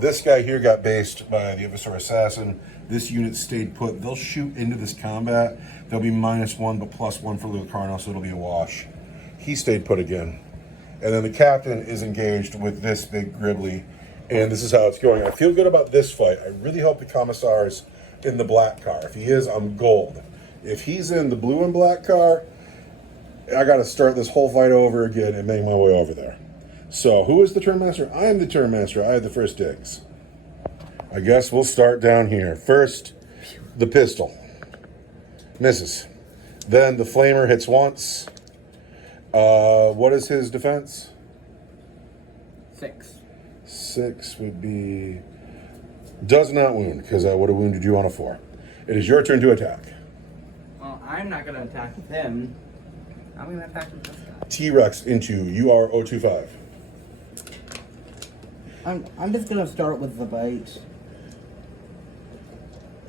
This guy here got based by the Ivysaur Assassin. This unit stayed put. They'll shoot into this combat. They'll be -1, but +1 for Locarno, so it'll be a wash. He stayed put again. And then the captain is engaged with this big Gribbly. And this is how it's going. I feel good about this fight. I really hope the Commissar's in the black car. If he is, I'm gold. If he's in the blue and black car, I got to start this whole fight over again and make my way over there. So, who is the turn master? I am the turn master. I have the first digs. I guess we'll start down here. First, the pistol. Misses. Then the flamer hits once. What is his defense? 6. 6 would be... Does not wound, because I would have wounded you on a 4. It is your turn to attack. Well, I'm not going to attack with him. I'm going to attack with this guy. T-Rex into UR025. I'm just going to start with the bite.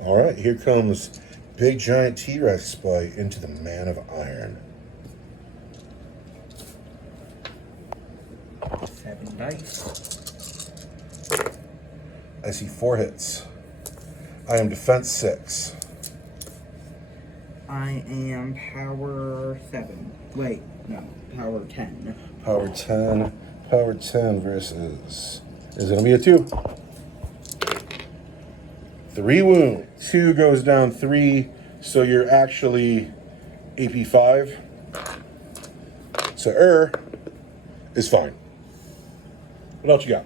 All right, here comes big giant T-Rex spike into the Man of Iron. 7 dice. I see 4 hits. I am defense 6. I am power 7. Wait, no, power 10. Power 10. Power 10 versus... Is it going to be a 2? 3 wound. 2 goes down 3, so you're actually AP 5. So is fine. What else you got?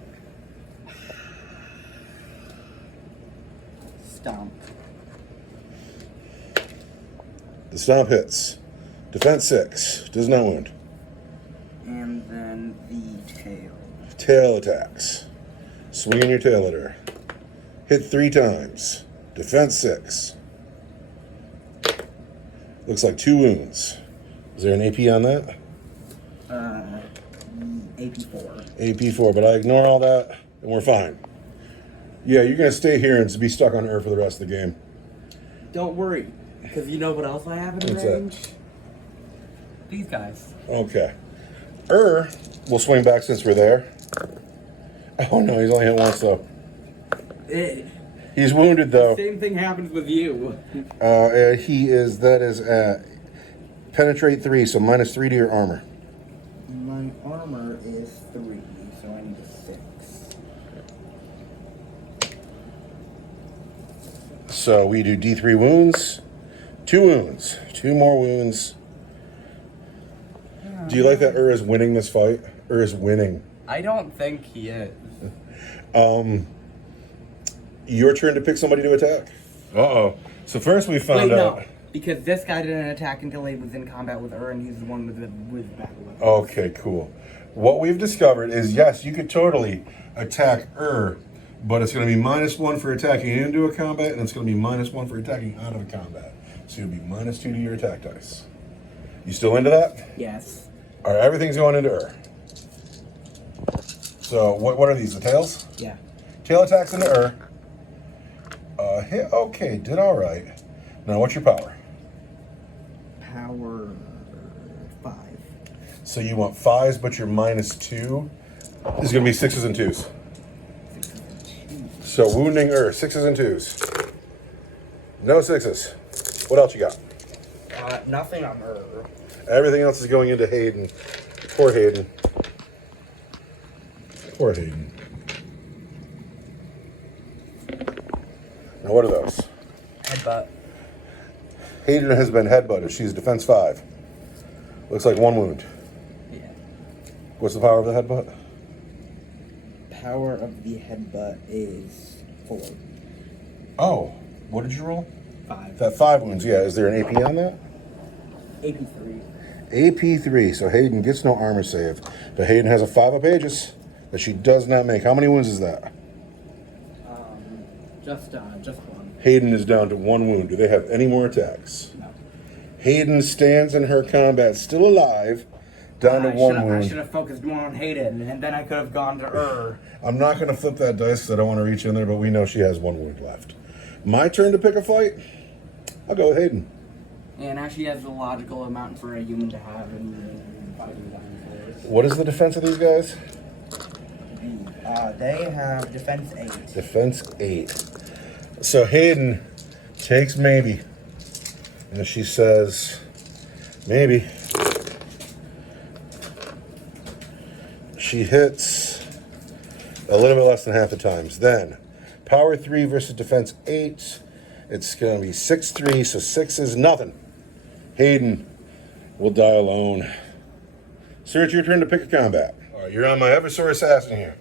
Stomp. The stomp hits. Defense 6. Does not wound. And then the tail. Tail attacks. Swinging your tail at her. Hit 3 times. Defense 6. Looks like 2 wounds. Is there an AP on that? AP4. AP4, but I ignore all that and we're fine. Yeah, you're going to stay here and be stuck on her for the rest of the game. Don't worry, because you know what else I have in What's range? These guys. Okay. We'll swing back since we're there. Oh no, he's only hit once though. He's wounded though. Same thing happens with you. That is penetrate 3, so -3 to your armor. My armor is 3, so I need a 6. So we do D3 wounds. 2 wounds. 2 more wounds. Do you like that is winning this fight? Is winning. I don't think he is. Your turn to pick somebody to attack. Uh-oh. So first we found out... No, because this guy didn't attack until he was in combat with and he's the one with the battle weapons. Okay, cool. What we've discovered is, yes, you could totally attack but it's going to be -1 for attacking into a combat, and it's going to be -1 for attacking out of a combat. So you'll be -2 to your attack dice. You still into that? Yes. All right, everything's going into So what are these, the tails? Yeah. Tail attacks into hit, okay, did all right. Now what's your power? Power 5. So you want 5s, but your -2 is going to be 6s and 2s. So wounding 6s and 2s. No 6s. What else you got? Nothing on Everything else is going into Hayden. Poor Hayden. Poor Hayden. Now what are those? Headbutt. Hayden has been headbutted. She's defense 5. Looks like 1 wound. Yeah. What's the power of the headbutt? Power of the headbutt is 4. Oh, what did you roll? 5. That 5 wounds, yeah. Is there an AP on that? AP3. AP3, so Hayden gets no armor save. But Hayden has a 5 of pages that she does not make. How many wounds is that? Just 1. Hayden is down to 1 wound. Do they have any more attacks? No. Hayden stands in her combat, still alive, down to 1 wound. I should have focused more on Hayden, and then I could have gone to I'm not going to flip that dice because I don't want to reach in there, but we know she has 1 wound left. My turn to pick a fight? I'll go with Hayden. And actually has the logical amount for a human to have in fighting dinosaurs. What is the defense of these guys? They have defense 8. Defense 8. So Hayden takes maybe. And she says, maybe. She hits a little bit less than half the times. Then, power 3 versus defense 8. It's going to be 6-3, so 6 is nothing. Hayden will die alone. Sir, it's your turn to pick a combat. All right, you're on my Eversaur Assassin here.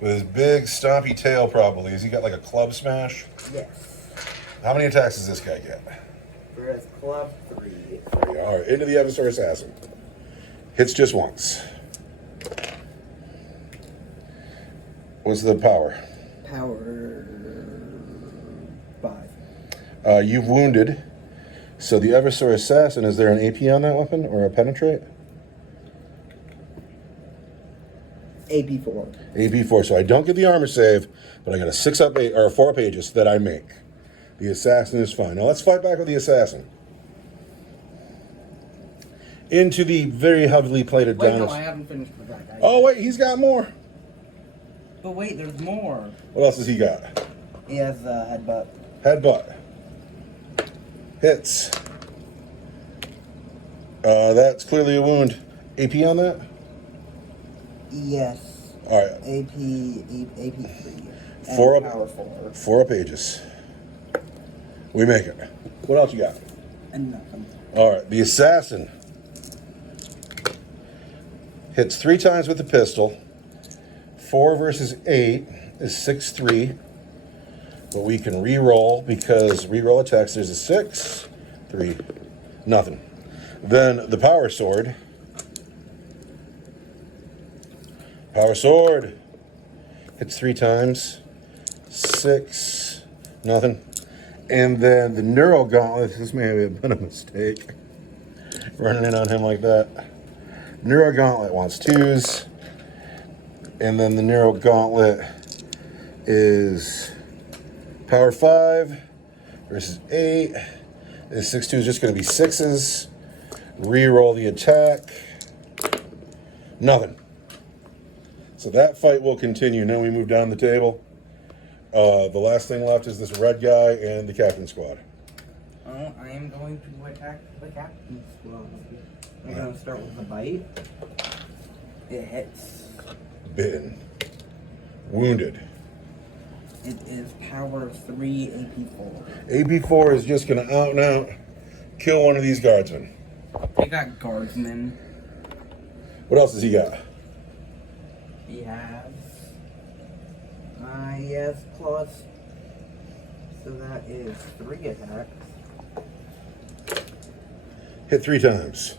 With his big, stompy tail, probably. Has he got like a club smash? Yes. How many attacks does this guy get? For his club 3. All right, into the Eversaur Assassin. Hits just once. What's the power? Power 5. You've wounded. So the Eversaur Assassin, is there an AP on that weapon or a penetrate? AP4. AP4. So I don't get the armor save, but I got a 4 pages that I make. The assassin is fine. Now let's fight back with the assassin. Into the very heavily plated Wait, no, dinosaur. I haven't finished with that guy. Oh wait, he's got more. But wait, there's more. What else has he got? He has headbutt. Headbutt. Hits. That's clearly a wound. AP on that? Yes. All right. AP3. Four power 4. 4 pages. We make it. What else you got? And nothing. All right, the assassin hits 3 times with the pistol. 4 versus 8 is 6-3. But we can re-roll because re-roll attacks. There's a 6, 3, nothing. Then the power sword. Power sword hits 3 times. 6, nothing. And then the Neuro Gauntlet, this may have been a mistake, running in on him like that. Neuro Gauntlet wants 2s. And then the Neuro Gauntlet is power 5 versus 8. This 6-2 is just going to be 6s. Reroll the attack. Nothing. So that fight will continue. Now we move down the table. The last thing left is this red guy and the captain squad. Oh, I am going to attack the captain squad. I'm going to start with the bite. It hits. Bitten. Wounded. It is power 3, AP4. AP4 is just going to out and out kill one of these guardsmen. They got guardsmen. What else has he got? He has yes plus, so that is 3 attacks. Hit 3 times.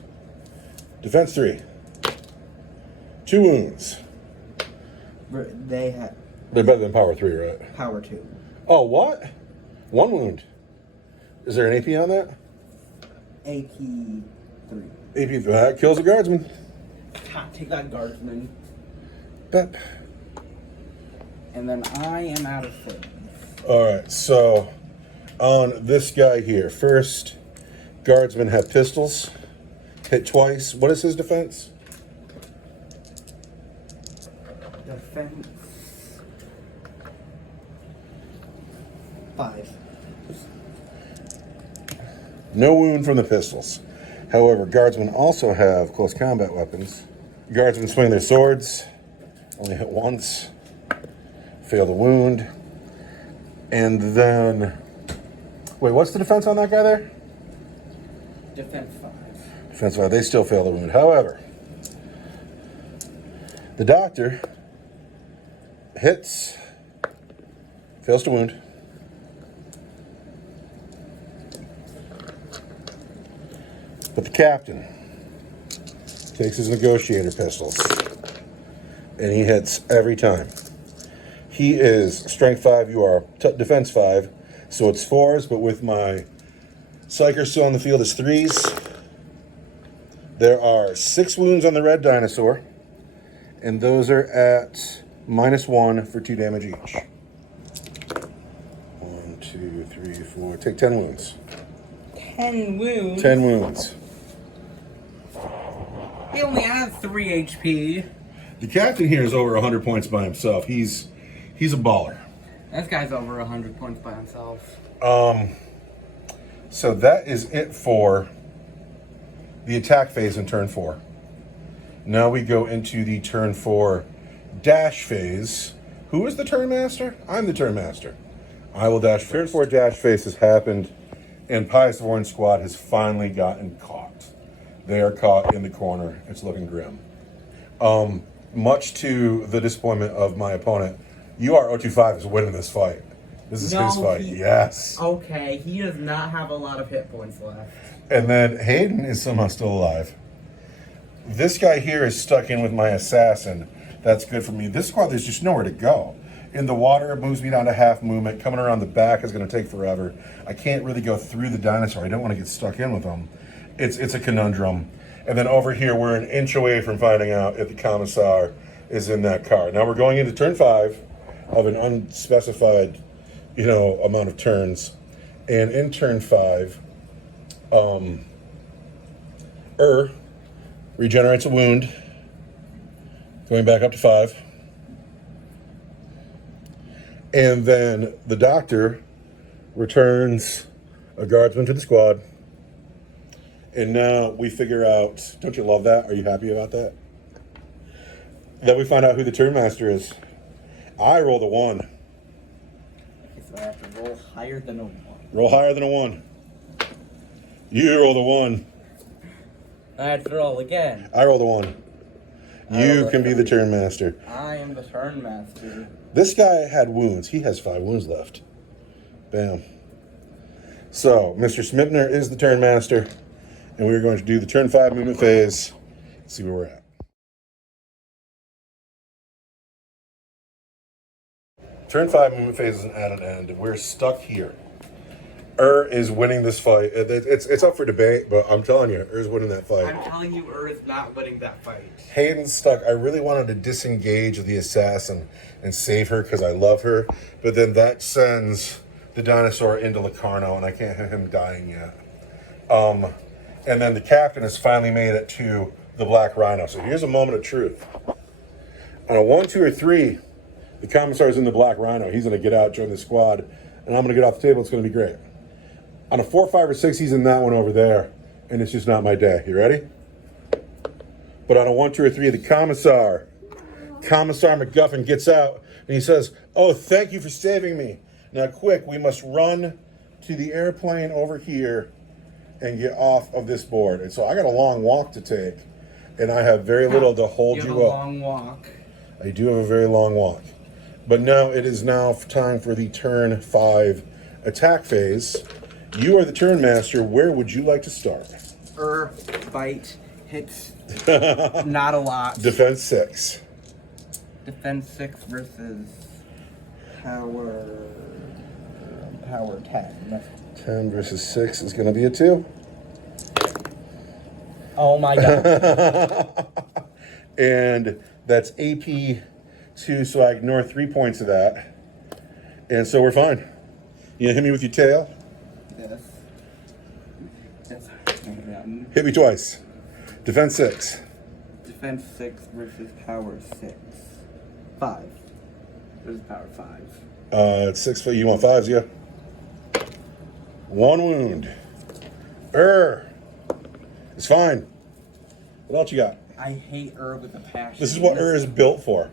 Defense 3. 2 wounds. They have They're better than power 3, right? power 2. Oh, what? 1 wound. Is there an AP on that? AP 3. AP, that kills a guardsman. Take that guardsman. Bep. And then I am out of things. Alright, so on this guy here, first, guardsmen have pistols. Hit twice. What is his defense? Defense 5. No wound from the pistols. However, guardsmen also have close combat weapons. Guardsmen swing their swords. Only hit once. Fail the wound. And then... Wait, what's the defense on that guy there? Defense 5. Defense 5. They still fail the wound. However, the doctor hits, fails to wound. But the captain takes his negotiator pistols and he hits every time. He is strength 5, you are defense 5, so it's 4s, but with my psyker still on the field is 3s. There are 6 wounds on the red dinosaur, and those are at -1 for 2 damage each. 1, 2, 3, 4. Take 10 wounds. 10 wounds? 10 wounds. He only has 3 HP. The captain here is over 100 points by himself. He's a baller. This guy's over 100 points by himself. So that is it for the attack phase in turn 4. Now we go into the turn 4 dash phase. Who is the turn master? I'm the turn master. I will dash. Turn 4 dash phase has happened, and Pius Warren squad has finally gotten caught. They are caught in the corner. It's looking grim. Much to the disappointment of my opponent, UR025 is winning this fight. This is his fight. Yes. Okay, he does not have a lot of hit points left. And then Hayden is somehow still alive. This guy here is stuck in with my assassin. That's good for me. This squad, there's just nowhere to go. In the water, it moves me down to half movement. Coming around the back is going to take forever. I can't really go through the dinosaur. I don't want to get stuck in with them. It's a conundrum. And then over here, we're an inch away from finding out if the Commissar is in that car. Now we're going into turn 5 of an unspecified, amount of turns. And in turn 5, regenerates a wound, going back up to 5. And then the doctor returns a guardsman to the squad. And now we figure out, don't you love that? Are you happy about that? Then we find out who the turn master is. I rolled a 1. So I have to roll higher than a 1. Roll higher than a 1. You roll the 1. I have to roll again. I roll the 1. I You roll can be the 3. turn master. I am the turn master. This guy had wounds. He has 5 wounds left. Bam. So, Mr. Smipner is the turn master, and we're going to do the turn 5 movement phase. See where we're at. Turn 5 movement phase is at an end. We're stuck here. Is winning this fight. It's up for debate, but I'm telling you, is winning that fight. I'm telling you, is not winning that fight. Hayden's stuck. I really wanted to disengage the assassin and save her because I love her, but then that sends the dinosaur into Locarno, and I can't have him dying yet. And then the captain has finally made it to the Black Rhino. So here's a moment of truth. On a 1, 2, or 3, the Commissar's in the Black Rhino. He's going to get out, join the squad, and I'm going to get off the table. It's going to be great. On a 4, 5, or 6, he's in that one over there, and it's just not my day. You ready? But on a 1, 2, or 3, the Commissar Macguffin gets out, and he says, "Oh, thank you for saving me. Now, quick, we must run to the airplane over here and get off of this board." And so I got a long walk to take, and I have very little to hold you up. You have a long walk. I do have a very long walk. But now it is now time for the turn 5 attack phase. You are the turn master. Where would you like to start? Bite, hits, not a lot. Defense 6. Defense 6 versus power 10. 10 versus 6 is going to be a 2. Oh my god. And that's AP 2, so I ignore 3 points of that. And so we're fine. You gonna hit me with your tail? Yes. Yes. Hit me twice. Defense 6. Defense 6 versus power 6. 5. Versus power 5. It's 6 foot. You want 5s, yeah? 1 wound. It's fine. What else you got? I hate with a passion. This is what is built for.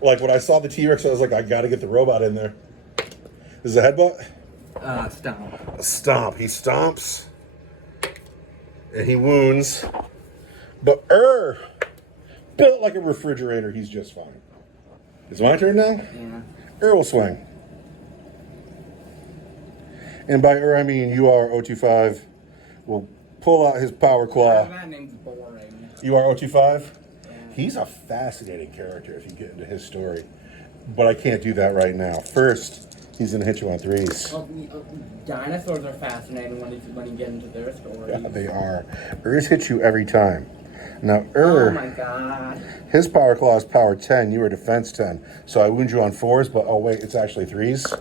Like when I saw the T-Rex, I was like, I gotta get the robot in there. This is a headbutt? Stomp. A stomp. He stomps. And he wounds. But built like a refrigerator, he's just fine. It's my turn now? Yeah. Will swing. And by I mean UR025 will pull out his power claw. That name's boring. UR025? Yeah. He's a fascinating character if you get into his story. But I can't do that right now. First, he's going to hit you on 3s. Dinosaurs are fascinating when you get into their story. Yeah, they are. Hits you every time. Now, oh my god. His power claw is power 10. You are defense 10. So I wound you on 4s, but oh wait, it's actually 3s.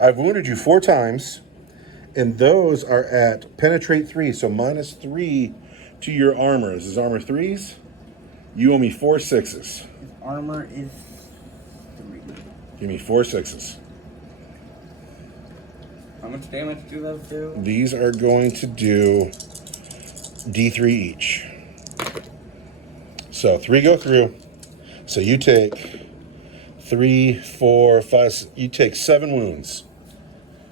I've wounded you 4 times, and those are at penetrate 3, so -3 to your armor. Is his armor 3s? You owe me 4 6s. His armor is 3. Give me 4 6s. How much damage do those do? These are going to do D3 each. So 3 go through. So you take 3, 4, 5. You take 7 wounds.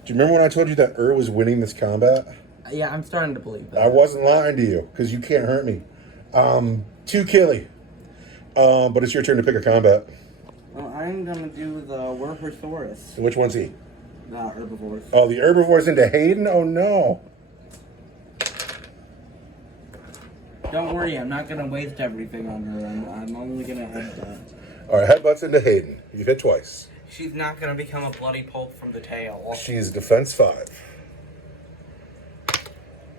Do you remember when I told you that was winning this combat? Yeah, I'm starting to believe that. I wasn't lying to you because you can't hurt me. 2 killy. But it's your turn to pick a combat. Well, I'm gonna do the Warsurge. Which one's he? The herbivores. Oh, the herbivore's into Hayden? Oh no. Don't worry, I'm not gonna waste everything on her. I'm only gonna headbutt. Alright, headbutts into Hayden. You've hit twice. She's not gonna become a bloody pulp from the tail. She's defense 5.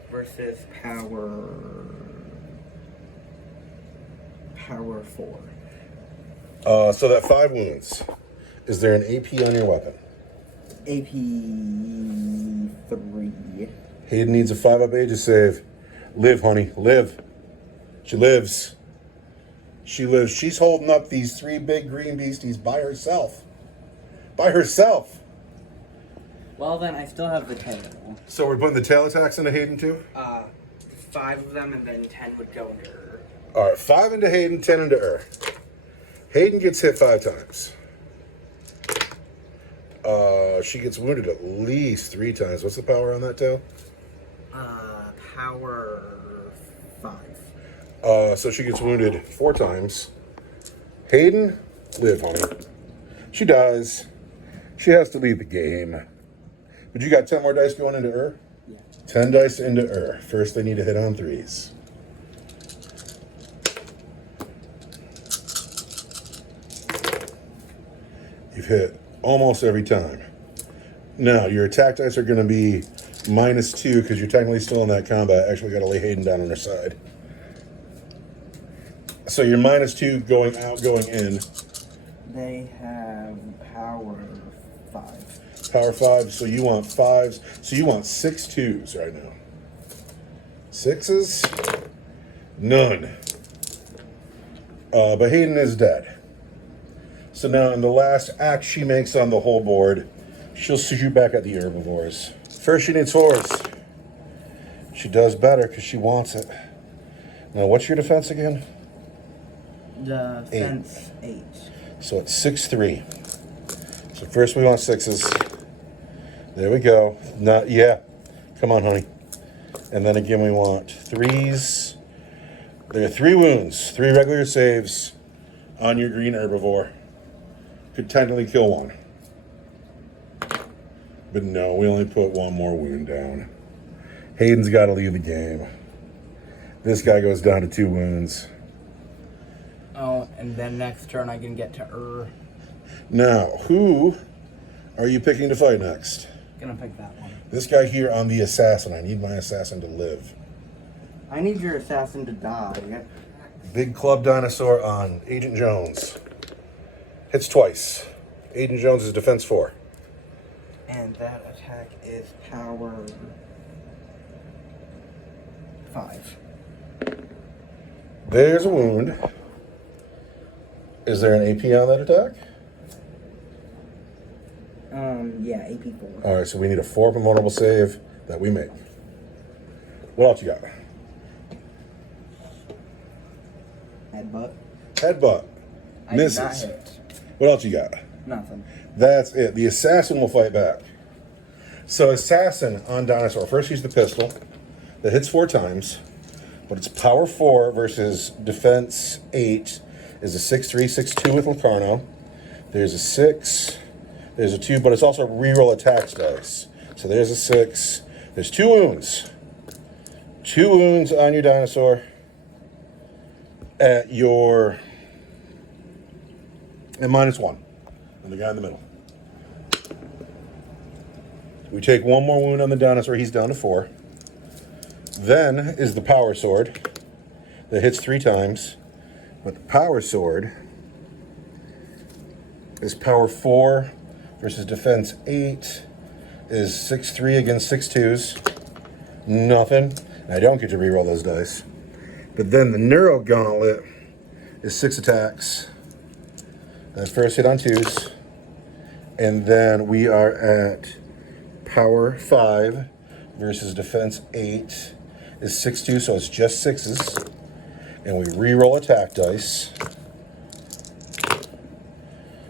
Versus power 4. So that 5 wounds. Is there an AP on your weapon? AP 3. Hayden needs a 5-up Aegis save. Live, honey. Live. She lives. She lives. She's holding up these 3 big green beasties by herself. By herself. Well, then I still have the tail. So we're putting the tail attacks into Hayden too? 5 of them, and then 10 would go into her. Alright, 5 into Hayden, 10 into her. Hayden gets hit 5 times. She gets wounded at least 3 times. What's the power on that tail? Power 5. So she gets wounded 4 times. Hayden, live, honey. She dies. She has to leave the game. But you got 10 more dice going into her? Yeah. 10 dice into her. First, they need to hit on 3s. You've hit almost every time. Now, your attack dice are going to be -2 because you're technically still in that combat. Actually, got to lay Hayden down on her side. So you're -2 going out, going in. They have power 5. Power 5, so you want 5s. So you want 6 2s right now. 6s? None. But Hayden is dead. So now in the last act she makes on the whole board, she'll shoot back at the herbivores. First she needs 4s. She does better because she wants it. Now what's your defense again? Defense 8. So it's 6-3. So first we want 6s. There we go. Not yeah. Come on, honey. And then again we want 3s. There are 3 wounds, 3 regular saves on your green herbivore. Could technically kill one. But no, we only put 1 more wound down. Hayden's got to leave the game. This guy goes down to 2 wounds. Oh, and then next turn I can get to Now, who are you picking to fight next? Gonna pick that one. This guy here on the assassin. I need my assassin to live. I need your assassin to die. Big club dinosaur on Agent Jones. Hits twice. Agent Jones is defense 4. And that attack is power 5. There's a wound. Is there an AP on that attack? Yeah, AP 4. All right, so we need a 4 vulnerable save that we make. What else you got? Headbutt. Headbutt. I did not Misses. hit. What else you got? Nothing. That's it. The assassin will fight back. So assassin on dinosaur. First use the pistol that hits 4 times, but it's power 4 versus defense 8 is a 6-3, 6-2 with Locarno. There's a 6, there's a 2, but it's also reroll attacks dice. So there's a 6. There's 2 wounds. 2 wounds on your dinosaur at your and -1 on the guy in the middle. We take 1 more wound on the dinosaur. He's down to 4. Then is the power sword that hits 3 times. But the power sword is power 4 versus defense 8 is 6-3 against 6-2s. Nothing. I don't get to reroll those dice. But then the Neuro Gauntlet is 6 attacks. That first hit on 2s. And then we are at power 5 versus defense 8 is 6-2, so it's just 6s. And we re-roll attack dice.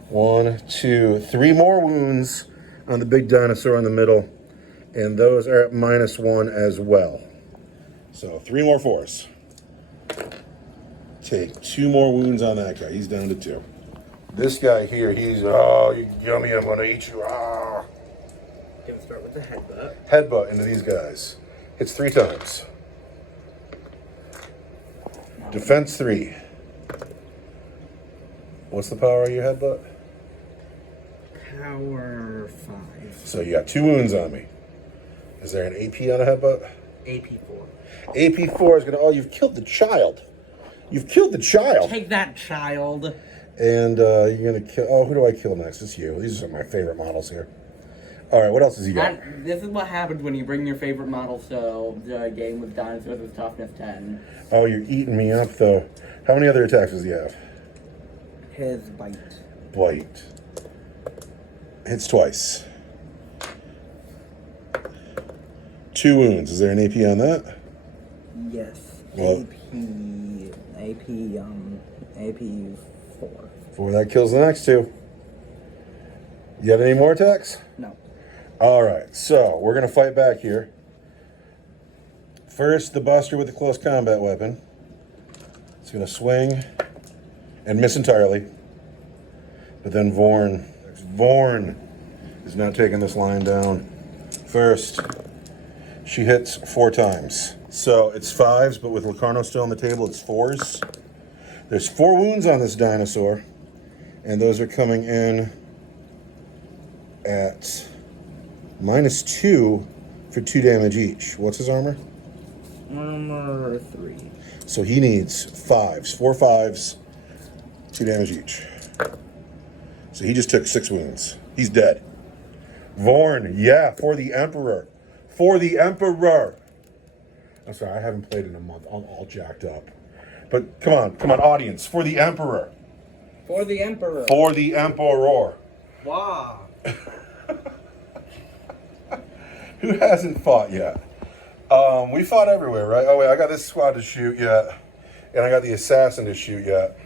1, 2, 3 more wounds on the big dinosaur in the middle. And those are at -1 as well. So 3 more 4s. Take 2 more wounds on that guy. He's down to 2. This guy here, he's, oh, you yummy, I'm gonna eat you. Ah. Gonna start with the headbutt. Headbutt into these guys. Hits 3 times. Defense 3. What's the power of your headbutt? Power 5. So you got 2 wounds on me. Is there an AP on a headbutt? AP 4. AP 4 is gonna, oh, you've killed the child. You've killed the child. Take that, child. And you're gonna kill, oh, who do I kill next? It's you. These are some of my favorite models here. All right, what else has he got? This is what happens when you bring your favorite model to the game with dinosaurs with toughness 10. Oh, you're eating me up, though. How many other attacks does he have? His bite. Bite. Hits twice. 2 wounds. Is there an AP on that? Yes. Well, AP 4. 4. That kills the next 2. You have any more attacks? No. All right, so we're going to fight back here. First, the Buster with the close combat weapon. It's going to swing and miss entirely. But then Vorn is now taking this line down. First, she hits 4 times. So it's 5s, but with Locarno still on the table, it's 4s. There's 4 wounds on this dinosaur, and those are coming in at -2 for 2 damage each. What's his armor? Armor 3. So he needs 5s, 4 5s, 2 damage each. So he just took 6 wounds. He's dead. Vorn, yeah, for the Emperor. For the Emperor. I'm sorry, I haven't played in a month. I'm all jacked up. But come on, audience. For the Emperor. For the Emperor. For the Emperor. Wow. Who hasn't fought yet? We fought everywhere, right? Oh, wait, I got this squad to shoot yet. And I got the assassin to shoot yet.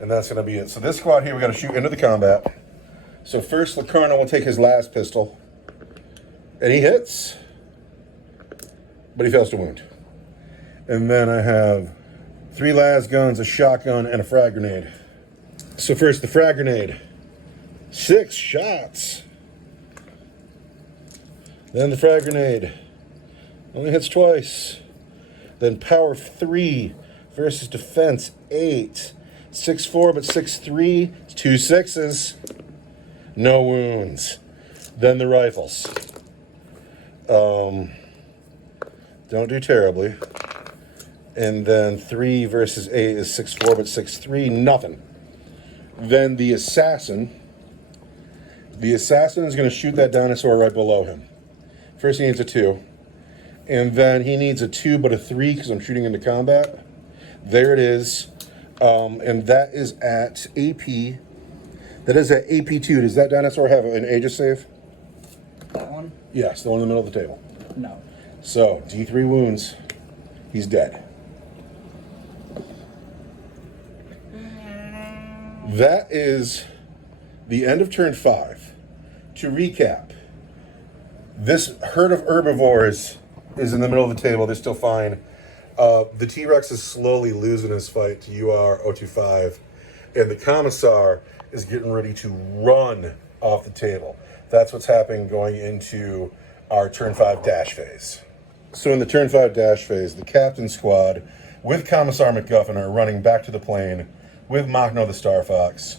And that's going to be it. So this squad here, we got to shoot into the combat. So first, Locarno will take his last pistol. And he hits. But he fails to wound. And then I have 3 las guns, a shotgun, and a frag grenade. So first, the frag grenade. 6 shots. Then the frag grenade. Only hits twice. Then power 3 versus defense 8. 6-4, but 6-3. It's 2 6s. No wounds. Then the rifles. Don't do terribly. And then 3 versus 8 is 6-4, but 6-3, nothing. Then the assassin. The assassin is going to shoot that dinosaur right below him. First he needs a 2. And then he needs a 2, but a 3 because I'm shooting into combat. There it is. And that is at AP. That is at AP2. Does that dinosaur have an Aegis save? That one? Yes, the one in the middle of the table. No. So, D3 wounds. He's dead. That is the end of turn 5. To recap, this herd of herbivores is in the middle of the table. They're still fine. The T-Rex is slowly losing his fight to UR-025, and the Commissar is getting ready to run off the table. That's what's happening going into our turn 5 dash phase. So in the turn 5 dash phase, the captain squad with Commissar Macguffin are running back to the plane with Machno the Star Fox.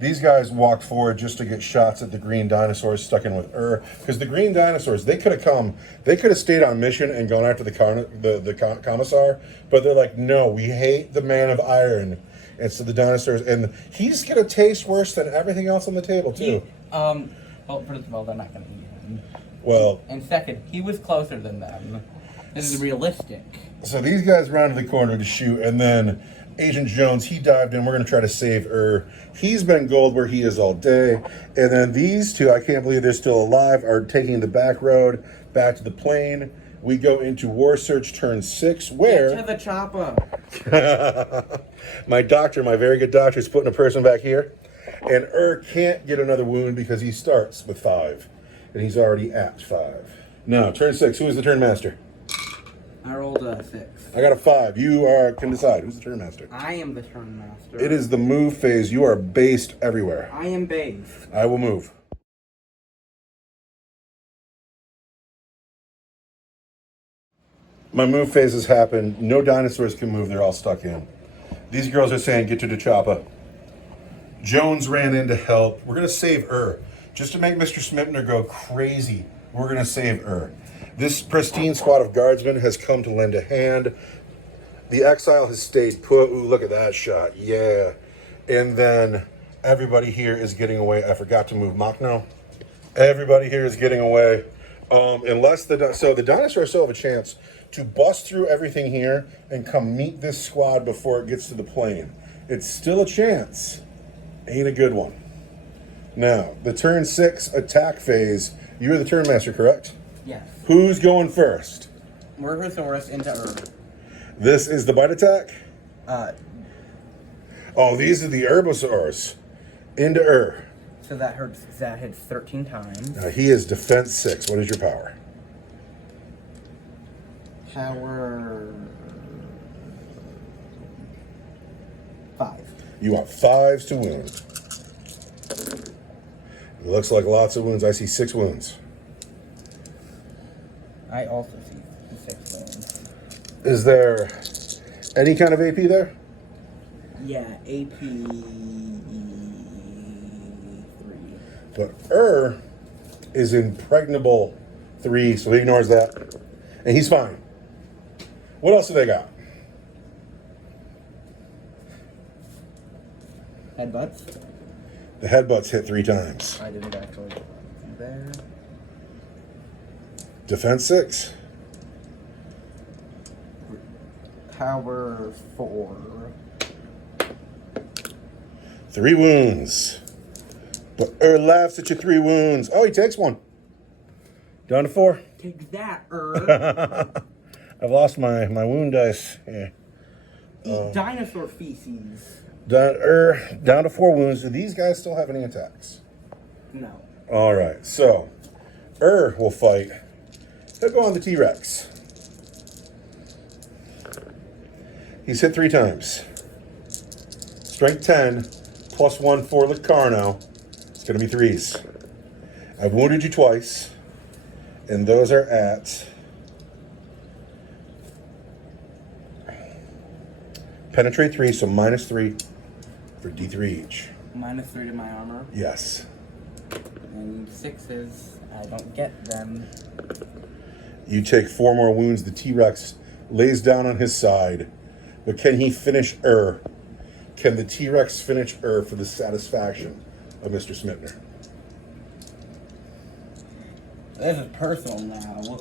These guys walked forward just to get shots at the green dinosaurs stuck in with because the green dinosaurs, they could have stayed on mission and gone after the Commissar, but they're like, no, we hate the Man of Iron. And so the dinosaurs, and he's gonna taste worse than everything else on the table too. Well, first of all, they're not gonna eat him. Well, and second, he was closer than them. This is realistic. So these guys rounded the corner to shoot, and then Agent Jones, he dived in. We're going to try to save He's been gold where he is all day. And then these two, I can't believe they're still alive, are taking the back road back to the plane. We go into Warsurge turn 6, where... Get to the chopper. My doctor, my very good doctor, is putting a person back here. And can't get another wound because he starts with 5. And he's already at 5. Now, turn 6. Who is the turn master? I rolled a 6. I got a 5. You can decide. Who's the turn master? I am the turn master. It is the move phase. You are based everywhere. I am based. I will move. My move phase has happened. No dinosaurs can move. They're all stuck in. These girls are saying, get to the chopper. Jones ran in to help. We're going to save Just to make Mr. Smipner go crazy, we're going to save This pristine squad of guardsmen has come to lend a hand. The exile has stayed put. Ooh, look at that shot. Yeah. And then everybody here is getting away. I forgot to move Machno. Everybody here is getting away. So the dinosaurs still have a chance to bust through everything here and come meet this squad before it gets to the plane. It's still a chance. Ain't a good one. Now, the turn 6 attack phase. You're the turn master, correct? Yes. Who's going first? Murgasaurus into This is the bite attack? Oh, these are the Herbosaurs. Into So that hits 13 times. Now he is defense 6. What is your power? Power 5. You want 5s to wound. It looks like lots of wounds. I see 6 wounds. I also see 6 wounds. Is there any kind of AP there? Yeah, AP 3. But is impregnable 3, so he ignores that. And he's fine. What else do they got? Headbutts. The headbutts hit 3 times. I didn't actually do there. Defense 6. Power 4. 3 wounds. But laughs at your 3 wounds. Oh, he takes 1. Down to 4. Take that, I've lost my wound dice. Yeah. Eat dinosaur feces. Down to 4 wounds. Do these guys still have any attacks? No. All right. So, will fight. He'll go on the T-Rex. He's hit 3 times. Strength 10, plus 1 for Locarno. It's going to be 3s. I've wounded you twice, and those are at penetrate 3, so minus 3 for D3 each. Minus 3 to my armor. Yes. And 6s, I don't get them. You take 4 more wounds. The T-Rex lays down on his side. But can he finish Can the T-Rex finish for the satisfaction of Mr. Smithner? This is personal now.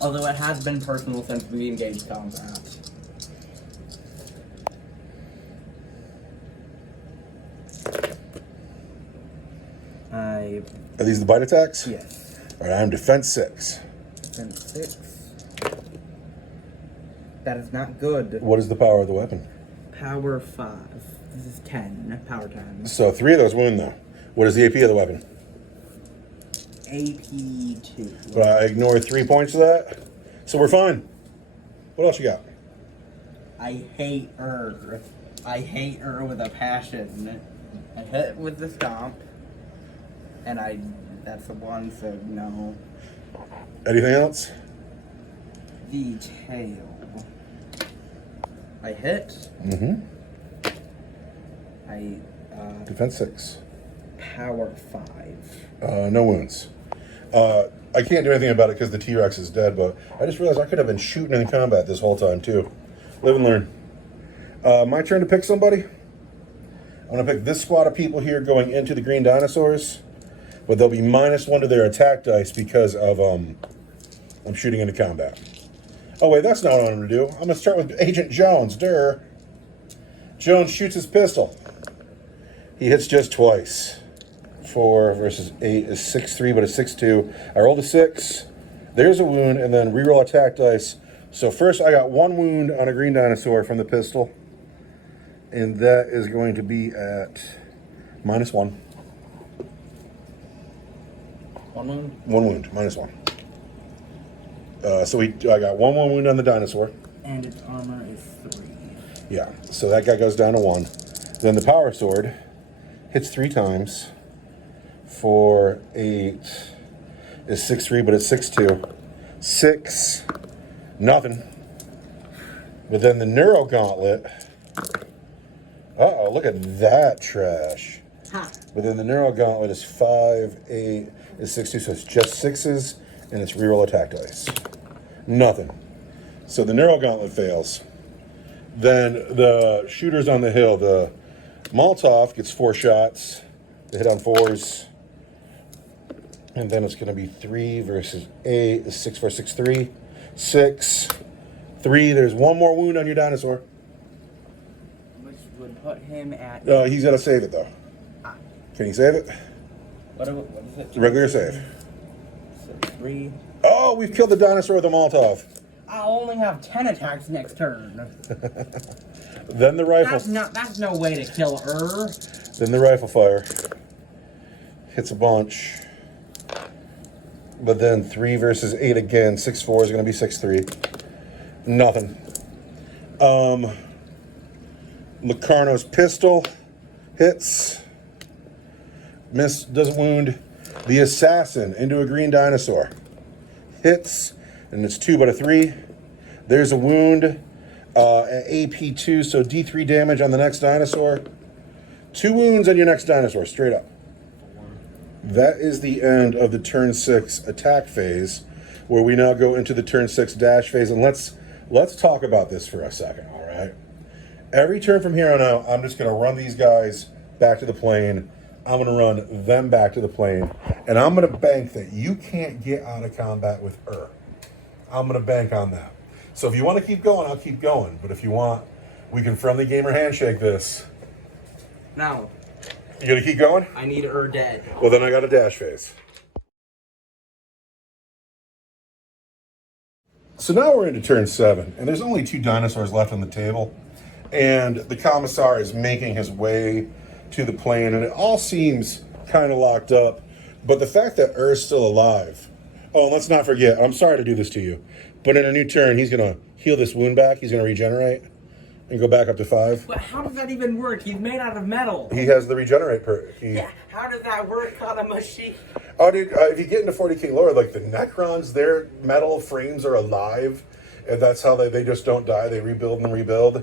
Although it has been personal since we engaged combat. Are these the bite attacks? Yes. All right, I'm defense 6. Defense 6. That is not good. What is the power of the weapon? Power 5. This is 10. Power 10. So 3 of those wound, though. What is the AP of the weapon? AP 2. But I ignore 3 points of that. So we're fine. What else you got? I hate I hate with a passion. I hit with the stomp. And that's the one, so no. Anything else? The tail. I hit. Mm-hmm. I, Defense 6. Power 5. No wounds. I can't do anything about it because the T-Rex is dead, but I just realized I could have been shooting in combat this whole time, too. Live and learn. My turn to pick somebody. I'm going to pick this squad of people here going into the green dinosaurs, but they'll be minus 1 to their attack dice because of I'm shooting into combat. Oh, wait, that's not what I'm going to do. I'm going to start with Agent Jones. Durr. Jones shoots his pistol. He hits just twice. 4 versus 8 is 6-3, but it's 6-2. I rolled a 6. There's a wound, and then reroll attack dice. So first I got 1 wound on a green dinosaur from the pistol, and that is going to be at minus 1. 1 wound? 1 wound, minus 1. So I got 1 wound on the dinosaur. And its armor is 3. Yeah, so that guy goes down to 1. Then the power sword hits 3 times. 4, 8 is 6-3, but it's 6-2. 6, nothing. But then the neuro gauntlet. Uh-oh, look at that trash. Ha! But then the neuro gauntlet is 5, 8 is 6-2, so it's just 6s, and it's reroll attack dice. Nothing. So the neuro gauntlet fails. Then the shooters on the hill, the Molotov gets 4 shots. They hit on 4s. And then it's going to be 3 versus 8 is 6, 4, 6, 3. 6, 3. There's 1 more wound on your dinosaur. Which would put him at... He's got to save it, though. Can he save it? What is it? Regular save. So 3. Oh, we've killed the dinosaur with a Molotov. I'll only have 10 attacks next turn. Then the rifle. That's no way to kill her. Then the rifle fire. hits a bunch. But then 3 versus 8 again. 6-4 is going to be 6-3. Nothing. Locarno's pistol hits. Miss, doesn't wound. The assassin into a green dinosaur. Hits, and it's 2 but a 3. There's a wound at AP2, so D3 damage on the next dinosaur. 2 wounds on your next dinosaur, straight up. That is the end of the turn 6 attack phase, where we now go into the turn 6 dash phase. And let's talk about this for a second, all right? Every turn from here on out, I'm just going to run these guys back to the plane. I'm going to run them back to the plane. And I'm going to bank that you can't get out of combat with I'm going to bank on that. So if you want to keep going, I'll keep going. But if you want, we can friendly gamer handshake this. No. You going to keep going? I need dead. Well, then I got a dash phase. So now we're into turn 7, and there's only 2 dinosaurs left on the table. And the Commissar is making his way to the plane, and it all seems kind of locked up. But the fact that is still alive. Oh, and let's not forget, I'm sorry to do this to you, but in a new turn, he's going to heal this wound back. He's going to regenerate and go back up to 5. But how does that even work? He's made out of metal. He has the regenerate Yeah, how does that work on a machine? Oh, dude, if you get into 40k lore, like the Necrons, their metal frames are alive, and that's how they just don't die. They rebuild and rebuild.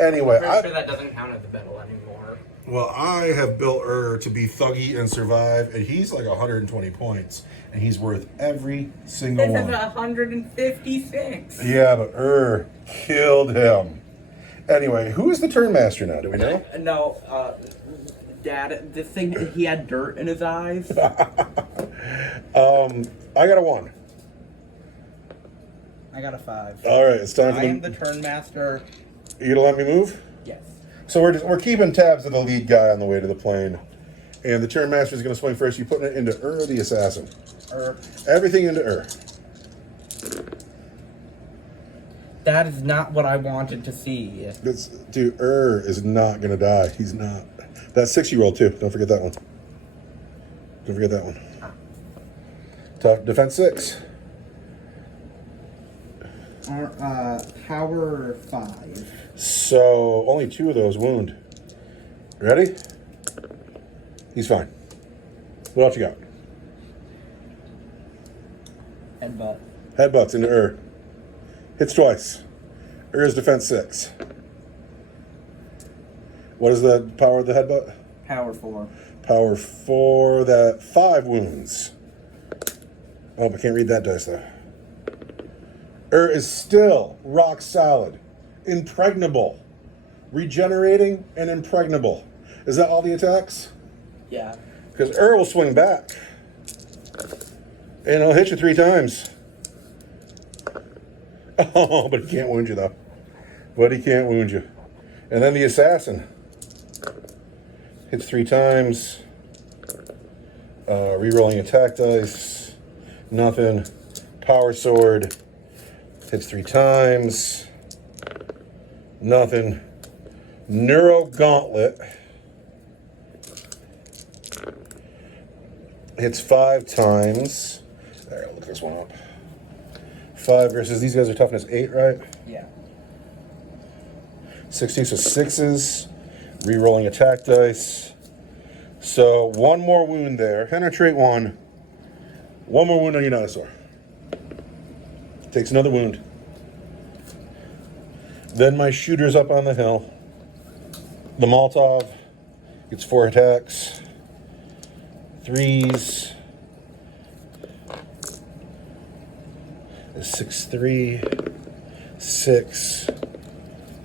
Anyway, I'm sure that doesn't count as metal anymore. Well, I have built to be thuggy and survive, and he's like 120 points, and he's worth every single one. This is 156. Yeah, but killed him. Anyway, who is the turn master now? Do we know? No, Dad, this thing, he had dirt in his eyes. I got a 1. I got a 5. All right, it's time for I am the turn master. You gonna let me move? Yes. So we're keeping tabs of the lead guy on the way to the plane. And the turn master is going to swing first. You're putting it into the assassin. Everything into That is not what I wanted to see. Dude, is not going to die. He's not. That's 6 you rolled too. Don't forget that one. Don't forget that one. Tough defense 6. Power 5. So only 2 of those wound. Ready? He's fine. What else you got? Headbutt. Headbutts into Hits twice. Is defense 6. What is the power of the headbutt? Power 4. Power 4, that 5 wounds. Oh, I can't read that dice though. Is still rock solid. Impregnable. Regenerating and impregnable. Is that all the attacks? Yeah. Because will swing back. And he'll hit you 3 times. Oh, but he can't wound you though. But he can't wound you. And then the assassin. Hits 3 times. Rerolling attack dice. Nothing. Power sword. Hits 3 times. Nothing. Neuro gauntlet. Hits 5 times. There, I'll look this one up. 5 versus, these guys are toughness 8, right? Yeah. 16, so 6s. Rerolling attack dice. So 1 more wound there. Penetrate 1. 1 more wound on your dinosaur. Takes another wound. Then my shooter's up on the hill. The Molotov gets 4 attacks. 3s. 6-3. 6.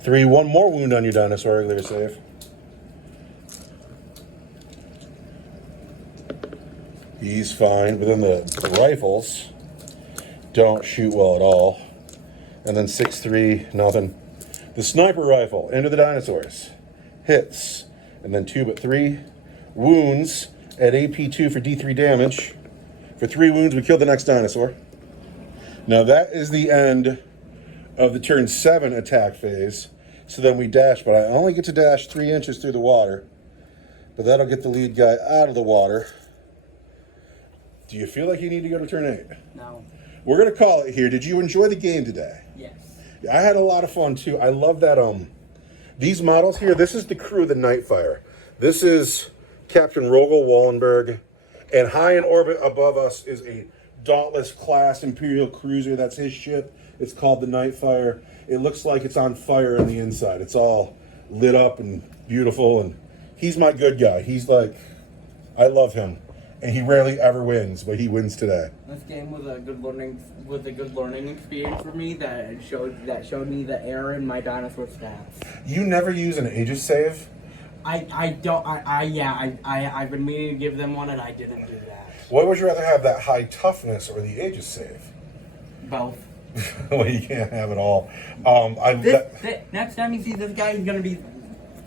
3. 1 more wound on your dinosaur, regular save. He's fine, but then the rifles don't shoot well at all. And then 6-3, nothing. The sniper rifle into the dinosaurs. Hits. And then 2 but 3. Wounds at AP2 for D3 damage. For 3 wounds, we kill the next dinosaur. Now that is the end of the turn 7 attack phase. So then we dash, but I only get to dash 3 inches through the water. But that'll get the lead guy out of the water. Do you feel like you need to go to turn 8? No. We're going to call it here. Did you enjoy the game today? Yes. I had a lot of fun too. I love that these models here, this is the crew of the Nightfire. This is Captain Rogel Wallenberg, and high in orbit above us is a Dauntless class Imperial cruiser. That's his ship. It's called the Nightfire. It looks like it's on fire on the inside. It's all lit up and beautiful, and he's my good guy. He's like, I love him. And he rarely ever wins, but he wins today. This game was a good learning experience for me that showed me the error in my dinosaur stats. You never use an Aegis save? I've been meaning to give them one and I didn't do that. What would you rather have, that high toughness or the Aegis save? Both. Well, you can't have it all. Next time you see this guy, he's gonna be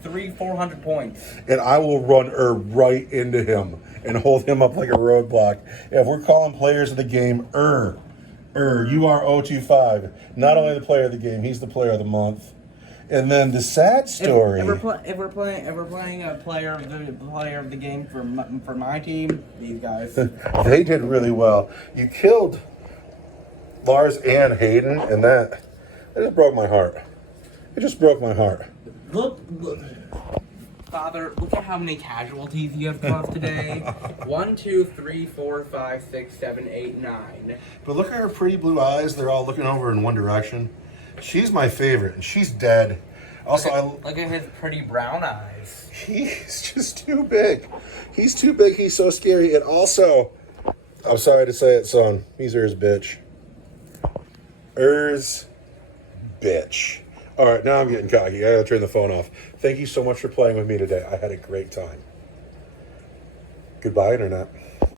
300-400 points. And I will run right into him and hold him up like a roadblock. If we're calling players of the game, you are 025. Not only the player of the game, he's the player of the month. And then the sad story. If we're playing a player of the game for my team, these guys. They did really well. You killed Lars and Hayden, and that just broke my heart. It just broke my heart. Look, Father, look at how many casualties you have caused today. 1, 2, 3, 4, 5, 6, 7, 8, 9. But look at her pretty blue eyes. They're all looking over in one direction. She's my favorite, and she's dead. Also, look at his pretty brown eyes. He's just too big. He's too big. He's so scary. And also, I'm sorry to say it, son, he's Ur's bitch. Ur's bitch. All right, now I'm getting cocky. I gotta turn the phone off. Thank you so much for playing with me today. I had a great time. Goodbye, Internet.